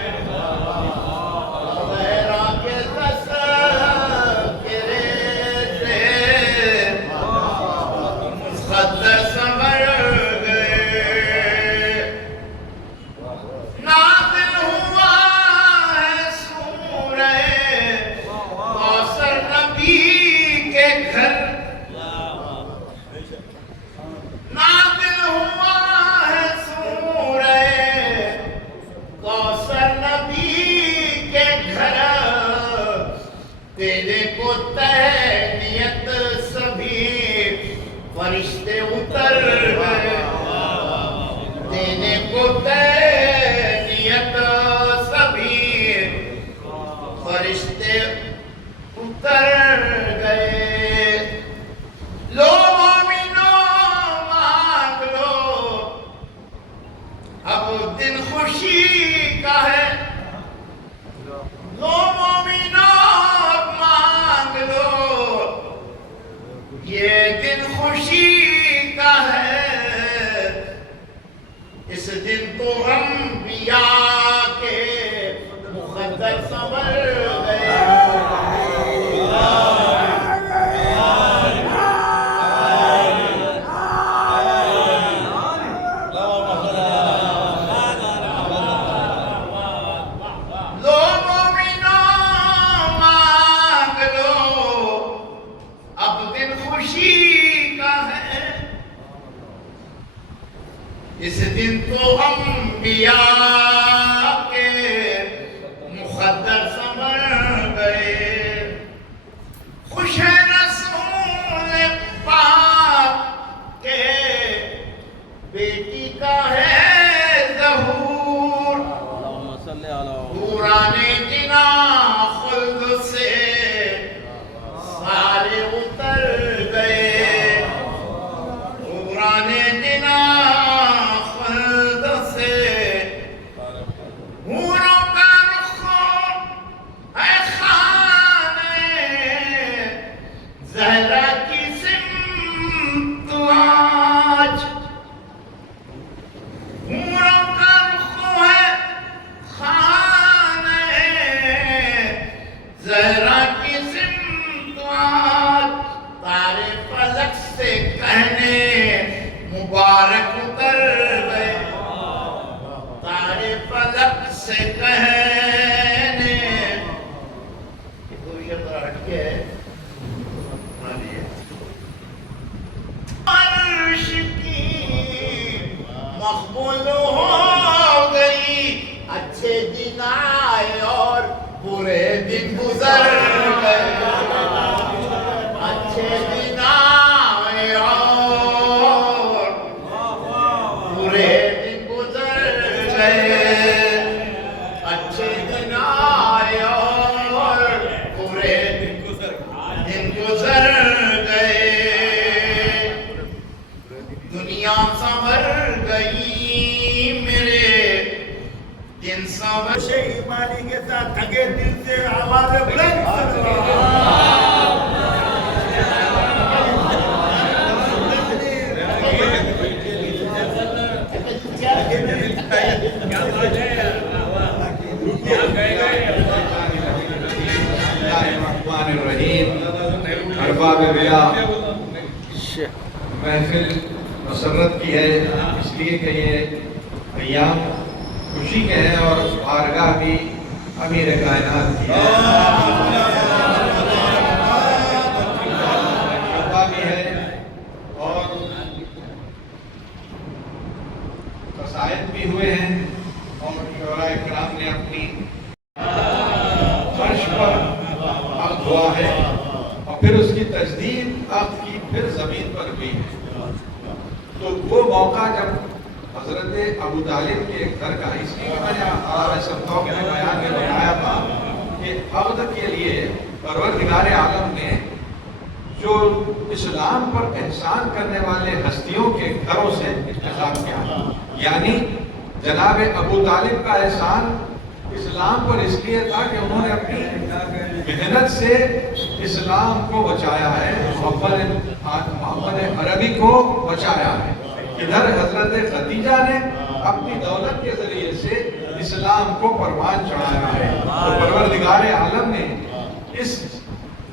زہرا کے تذکرے سے مخدر سنور گئے نازل ہوا ہے سورہ کوثر نبی کے گھر نازل ہوا ہے سورہ کوثر نبی کے گھر تیرے کو تہنیت فرشتے اتر گئے دینے کو تینیت سبھی فرشتے اتر گئے لو مومنو مانگ لو اب دن خوشی کا ہے لو مومنو مانگ لو یہ دن خوشی کا ہے اس دن تو انبیاء کے مقدر سنور گئے اس دن تو انبیاء کے مقدر سنور گئے خوش ہے رسول پاک کے بیٹی کا ہے ظہور پرانے جنا خلد سے سارے اتر گئے پرانے جنا مبارک اتر گئے تارے فلک سے کہنے تو یہ طرح ہٹ کے عرش کی مقبول ہو گئی اچھے دن آئے اور برے دن گزر گئے اچھے دن آئے اور برے دن گزر گئے اچھے دن آئے اور برے دن گزر گئے دنیا سنور گئی میرے دن سنور ایمانی کے ساتھ تھکے دل سے آواز بلند ارباب ویا محفل مسرت کی ہے اس لیے کہ یہ ایام خوشی کے ہیں اور بارگاہ بھی امیر کائنات کی ہے اور قصائد بھی ہوئے ہیں اور شعراء کرام نے اپنی فرش پر عقد ہوا ہے اور پھر اس کی تجدید عقد کی پھر زمین پر ہوئی ہے تو وہ موقع جب حضرت ابو طالب کے گھر کا اس لیے میں بیان میں بتایا تھا کہ عقد کے لیے پروردگار عالم نے جو اسلام پر احسان کرنے والے ہستیوں کے گھروں سے انتخاب کیا یعنی جناب ابو طالب کا احسان اسلام پر اس لیے تھا کہ انہوں نے اپنی محنت سے اسلام کو بچایا ہے محمد عربی کو بچایا ہے ادھر حضرت خدیجہ نے اپنی دولت کے ذریعے سے اسلام کو پروان چڑھایا ہے تو پروردگار عالم نے اس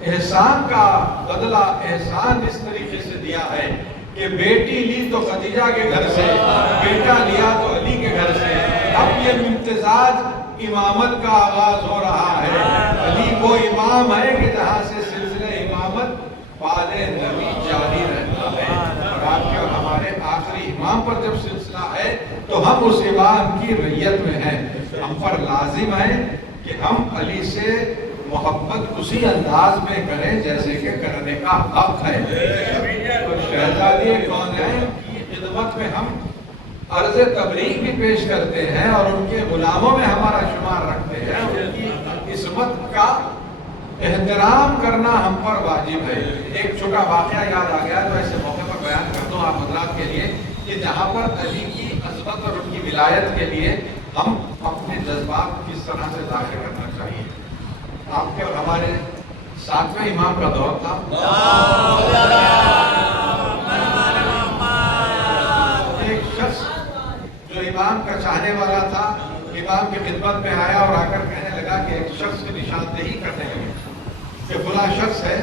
احسان کا بدلہ احسان اس طریقے سے دیا ہے کہ بیٹی لی تو خدیجہ کے گھر سے بیٹا لیا تو علی کے گھر سے اب یہ امتزاج امامت کا آغاز ہو رہا ہے علی وہ امام ہے کہ جہاں سے سلسلہ امامت بعد نبی جاری رہتا ہے اور آپ کے ہمارے آخری امام پر جب سلسلہ ہے تو ہم اس امام کی رعیت میں ہیں ہم پر لازم ہے کہ ہم علی سے محبت اسی انداز میں کریں جیسے کہ کرنے کا حق ہے. تو شہزادی کونین کی خدمت میں ہم عرض تبریک بھی پیش کرتے ہیں اور ان کے غلاموں میں ہمارا شمار رکھتے ہیں. ان کی عصمت کا احترام کرنا ہم پر واجب ہے. ایک چھوٹا واقعہ یاد آ گیا تو ایسے موقع پر بیان کر دوں آپ حضرات کے لیے کہ جہاں پر علی کی عظمت اور ان کی ولایت کے لیے ہم اپنے جذبات کس طرح سے ظاہر کرنا چاہیے. آپ کے اور ہمارے 7ویں امام کا دور تھا. ایک شخص جو امام کا چاہنے والا تھا امام کی خدمت میں آیا اور آ کر کہنے لگا کہ ایک شخص کی نشاندہی کرنے لگے کہ فلاں شخص ہے،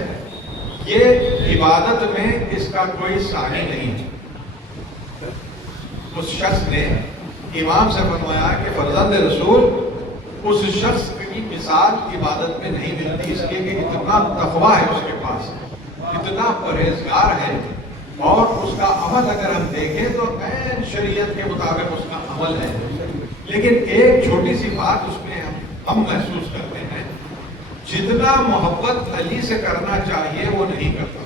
یہ عبادت میں اس کا کوئی ثانی نہیں ہے. اس شخص نے امام سے فرمایا کہ فرزند رسول اس شخص کی مثال عبادت میں نہیں ملتی، اس لیے کہ اتنا تقویٰ ہے اس کے پاس، اتنا پرہیزگار ہے، اور اس کا عمل اگر ہم دیکھیں تو عین شریعت کے مطابق اس کا عمل ہے. لیکن ایک چھوٹی سی بات اس میں ہم محسوس کرتے ہیں، جتنا محبت علی سے کرنا چاہیے وہ نہیں کرتا.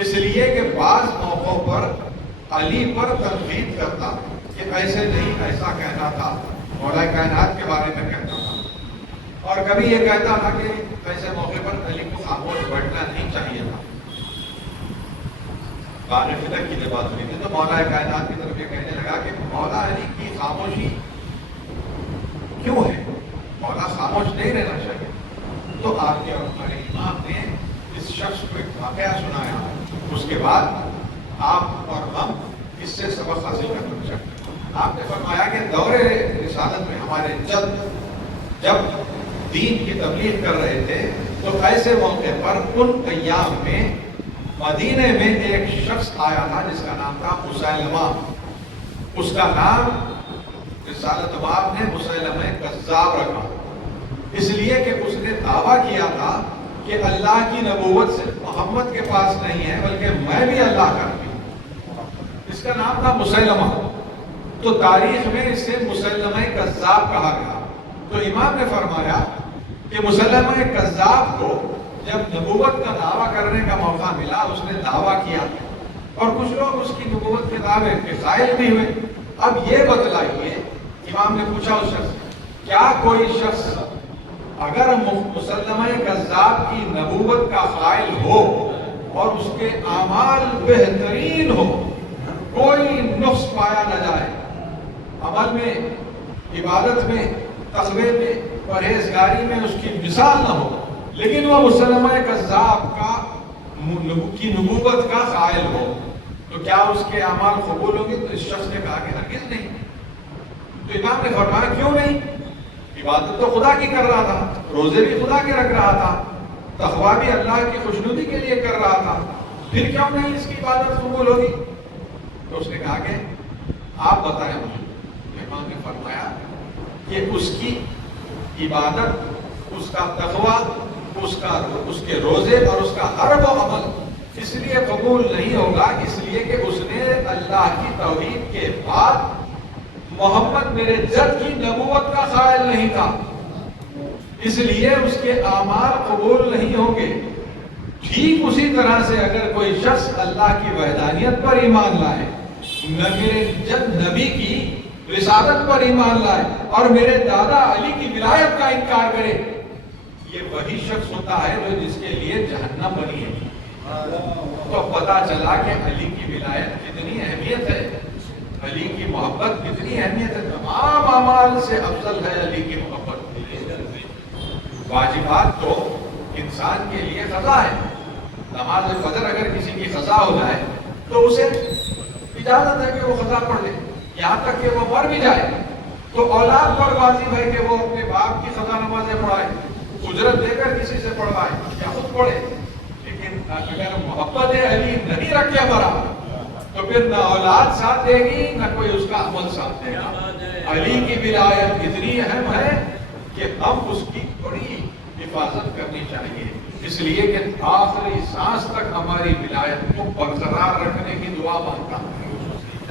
اس لیے کہ بعض موقعوں پر علی پر تنقید کرتا کہ ایسے نہیں، ایسا کہنا تھا، مولا کائنات کے بارے میں کہتا تھا. اور کبھی یہ کہتا تھا کہ ایسے موقع پر علی کو خاموش بیٹھنا نہیں چاہیے تھا. بارے فطر کی جب بات ہوئی تھی تو مولا کائنات کی طرف یہ کہنے لگا کہ مولا علی کی خاموشی کیوں ہے، مولا خاموش نہیں رہنا چاہیے. تو آپ کے اور ہمارے امام نے اس شخص کو ایک واقعہ سنایا. اس کے بعد آپ اور ہم اس سے سبق حاصل کرنا چاہتے ہیں. آپ نے فرمایا کہ دور رسالت میں ہمارے جب دین کی تبلیغ کر رہے تھے تو ایسے موقع پر ان ایام میں مدینے میں ایک شخص آیا تھا جس کا نام تھا مسیلمہ. اس کا نام رسالت باب نے مسیلمہ کذاب رکھا، اس لیے کہ اس نے دعویٰ کیا تھا کہ اللہ کی نبوت سے محمد کے پاس نہیں ہے بلکہ میں بھی اللہ کا نبی ہوں. اس کا نام تھا مسیلمہ. تو تاریخ میں اس سے مسیلمہ کذاب کہا گیا. تو امام نے فرمایا کہ مسیلمہ کذاب کو جب نبوت کا دعویٰ کرنے کا موقع ملا اس نے دعویٰ کیا اور کچھ لوگ اس کی نبوت کے دعوے کے قائل بھی ہوئے. اب یہ بتلائیے، امام نے پوچھا اس شخص سے، کیا کوئی شخص اگر مسلمہ کذاب کی نبوت کا قائل ہو اور اس کے اعمال بہترین ہو، کوئی نقص پایا نہ جائے، عمل میں، عبادت میں، تقوی میں، پرہیزگاری میں اس کی مثال نہ ہو، لیکن وہ مسلمہ کذاب کی نبوت کا قائل ہو، تو کیا اس کے اعمال قبول ہوں گے؟ تو اس شخص نے کہا کہ ہرگز نہیں. تو امام نے فرمایا کیوں نہیں؟ عبادت تو خدا کی کر رہا تھا، روزے بھی خدا کے رکھ رہا تھا، تقویٰ بھی اللہ کی خوشنودی کے لیے کر رہا تھا، پھر کیوں نہیں اس کی عبادت قبول ہوگی؟ تو اس نے کہا کہ آپ بتائیں مجھے. امام نے فرمایا کہ اس کی عبادت، اس کا تقویٰ، اس کے روزے اور اس کا ہر وہ عمل اس لیے قبول نہیں ہوگا اس لیے کہ اس نے اللہ کی توحید کے بعد محمد میرے جد کی نبوت کا قائل نہیں تھا، اس لیے اس کے اعمال قبول نہیں ہوں گے. ٹھیک اسی طرح سے اگر کوئی شخص اللہ کی وحدانیت پر ایمان لائے، میرے جد نبی کی رسالت پر ایمان لائے اور میرے دادا علی کی ولایت کا انکار کرے، یہ وہی شخص ہوتا ہے جو جس کے لیے جہنم بنی ہے. تو پتا چلا کہ علی کی ولایت کتنی اہمیت ہے، علی کی محبت کتنی اہمیت ہے. تمام اعمال سے افضل ہے علی کی محبت. واجبات تو انسان کے لیے قضا ہے. نماز فجر اگر کسی کی قضا ہو جائے تو اسے اجازت ہے کہ وہ قضا پڑھ لے، یہاں تک کہ وہ مر بھی جائے تو اولاد پر واجب ہے کہ وہ اپنے باپ کی قضا نمازیں پڑھائے، اجرت دے کر کسی سے پڑھوائے یا خود پڑھے. لیکن اگر محبت علی نہیں رکھے مرا تو پھر نہ اولاد ساتھ دے گی نہ کوئی اس کا عمل ساتھ دے گا. علی کی ولایت اتنی اہم ہے کہ ہم اس کی بڑی حفاظت کرنی چاہیے، اس لیے کہ آخری سانس تک ہماری ولایت کو برقرار رکھنے کی دعا مانگتا ہے.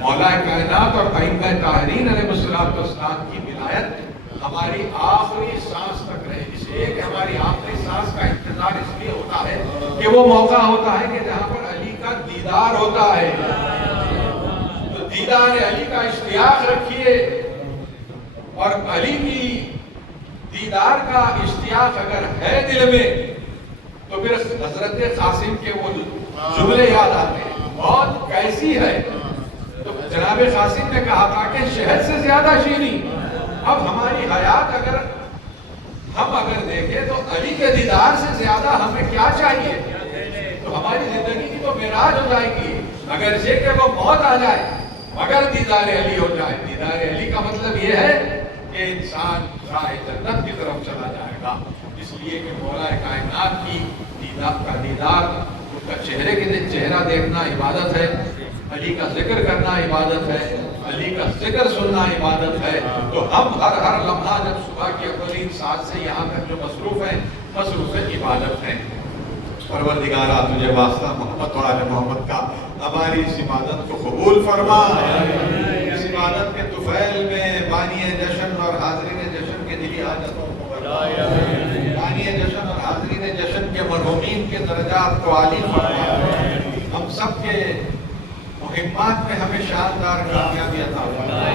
مولا کائنات اور ائمہ طاہرین علیہ السلام کی ولایت ہماری آخری سانس تک رہے. لیے کہ ہماری آخری سانس کا انتظار اس لیے ہوتا ہے کہ وہ موقع ہوتا ہے کہ جہاں پر علی کا دیدار ہوتا ہے. تو دیدار علی کا اشتیاق رکھیے، اور علی کی دیدار کا اشتیاق اگر ہے دل میں تو پھر حضرت قاسم کے وہ جملے یاد آتے ہیں، موت کیسی ہے. تو جناب قاسم نے کہا تھا کہ شہد سے زیادہ شیریں. اب ہماری حیات اگر دیکھیں تو علی کے دیدار سے زیادہ ہمیں کیا چاہیے؟ تو ہماری زندگی کی تو معراج ہو جائے گی اگر یہ کہ وہ موت آ جائے مگر دیدار علی ہو جائے. دیدار علی کا مطلب یہ ہے کہ انسان راہ جنت کی طرف چلا جائے گا. اس لیے کہ مولا کائنات کی دیدار، اس کا چہرہ دیکھنا عبادت ہے، علی کا ذکر کرنا عبادت ہے، علی کا ذکر سننا عبادت ہے. تو ہم ہر لمحہ جب صبح کی اولین ساعت سے یہاں تک جو مصروف عبادت ہے. پروردگارہ تجھے واسطہ محمد و آل محمد کا ہماری اس عبادت کو قبول فرما. اس عبادت کے طفیل میں بانی جشن اور حاضرین جشن کے دلی حاجتوں کو بتا، بانی جشن اور حاضرین جشن کے مرحومین کے درجات کو عالی فرما. ہم سب کے مہمات میں ہمیں شاندار کامیابی عطا فرما.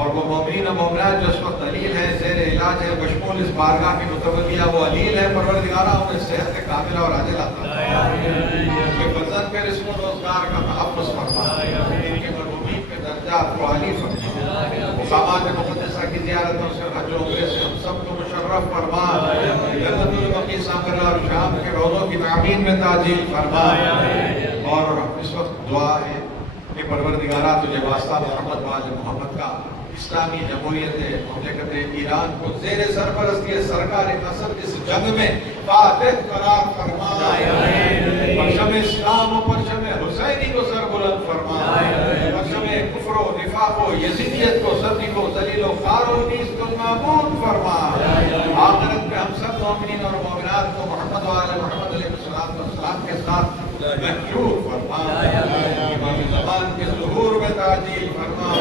اور وہ مومنین و مومنات جو اس وقت علیل ہیں، زیر علاج ہے، بشمول اس بارگاہ کی متولیہ وہ علیل ہے، پروردگارہ انہیں صحت کاملہ اور عاجلہ عطا فرما. ان کے فرزند پہ رزق و روزگار کا تحفظ فرما. ان کے مرحومین کے درجات کو عالی فرما. مقامات مقدسہ کی زیارتوں سے، حج و عمرے سے ہم سب کو مشرف فرما. جنت البقیع سامرہ اور شام کے روضوں کی تعمیر میں تعجیل فرما. اور اس وقت دعا ہے کہ پروردگارہ تجھے واسطہ محمد و آل محمد کا اسلامی جمہوریت مملکت ایران کو زیر سرپرستی سرکار اصل اس جنگ میں فاتح قرار فرما. پرچم اسلام و پرچم حسینی کو سر بلند فرما. پرچم کفر و نفاق و یزیدیت کو سبھی کو ذلیل و خوار و نیست کو معبود فرما. آخرت میں ہم سب مومنین اور مومنات کو محمد و آل محمد علیہ السلام کے ساتھ محشور فرما. امام زمان کے ظہور میں تعجیل فرما.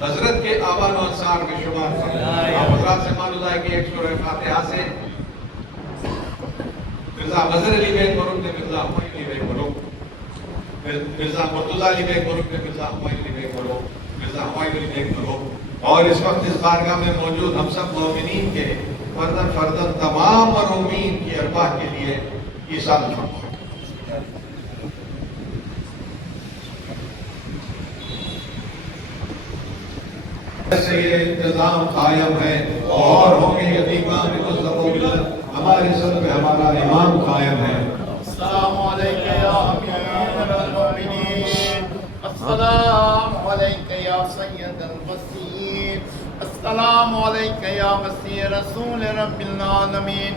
حضرت کے آبان و انصار میں شمار فرما. آپ حضرات سے معلوم ہے کہ ایک سورہ فاتحہ سے مرزا غزر علی بیگ مروک نے مرزا ہمایوں علی بیگ مروک، مرزا مرتضیٰ علی بیگ مروک نے مرزا ہمایوں علی بیگ مروک، مرزا ہمایوں علی بیگ مروک. اور اس وقت اس بارگاہ میں موجود ہم سب مومنین کے فردن تمام مرحومین کی ارواح کے لیے ایصال فرما. سے یہ انتظام قائم ہے اور ہوں گے یتیمان ہمارے سب پہ ہمارا امام قائم ہے. السلام علیکم یا امیر المومنین، السلام علیکم یا سید الوصیین، السلام علیکم یا وصی رسول رب العالمین،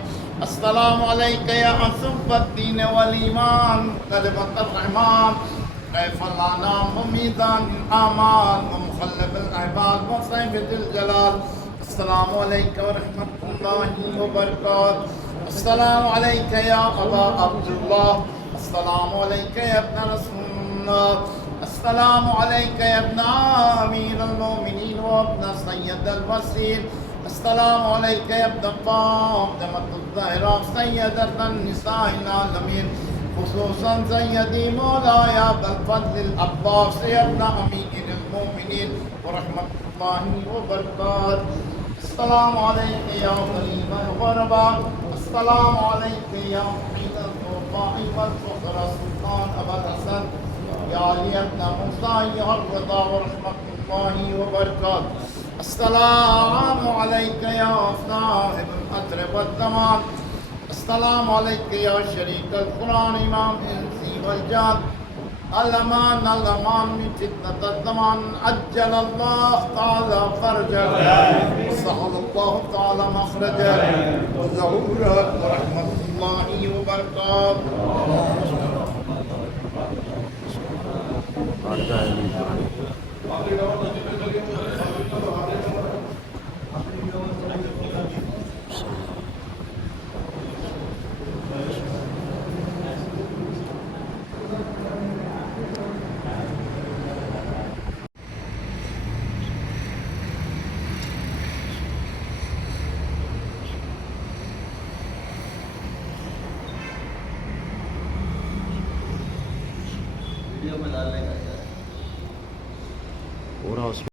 السلام علیکم یا صف الدین والایمان، قلبۃ الرحمان، کیف الانام و میزان الاعمال و مخلب الاحبال و صاحب ذی الجلال. السلام علیکم ورحمۃ اللہ وبرکاتہ. السلام علیکم یا ابا عبداللہ، السلام علیکم یا ابن رسول اللہ، السلام علیکم یا ابن امیر المومنین و ابن سید الوصیل، السلام علیکم یا ابن فاطمۃ الزہرا سیدۃ النساء العالمین، خصوصاً سیدی مولاي ابا الفضل العباس ابن امیر المومنین ورحمۃ اللہ وبرکاتہ. السلام علیکم یا غریب الغرباء، السلام علیکم یا محیط الضعفاء والفقراء سلطان ابا الحسن یا علی ابن موسیٰ یا الرضا ورحمۃ اللہ وبرکاتہ. السلام علیکم یا صاحب العطر والزمان، السلام علیکم یا شریک القرآن امام الانسی والجان، الامان من فتنة الزمان، عجل اللہ تعالی فرجہ وسهل اللہ تعالی مخرجہ ظہورت ورحمۃ اللہ وبرکاتہ. میں ڈالنے کا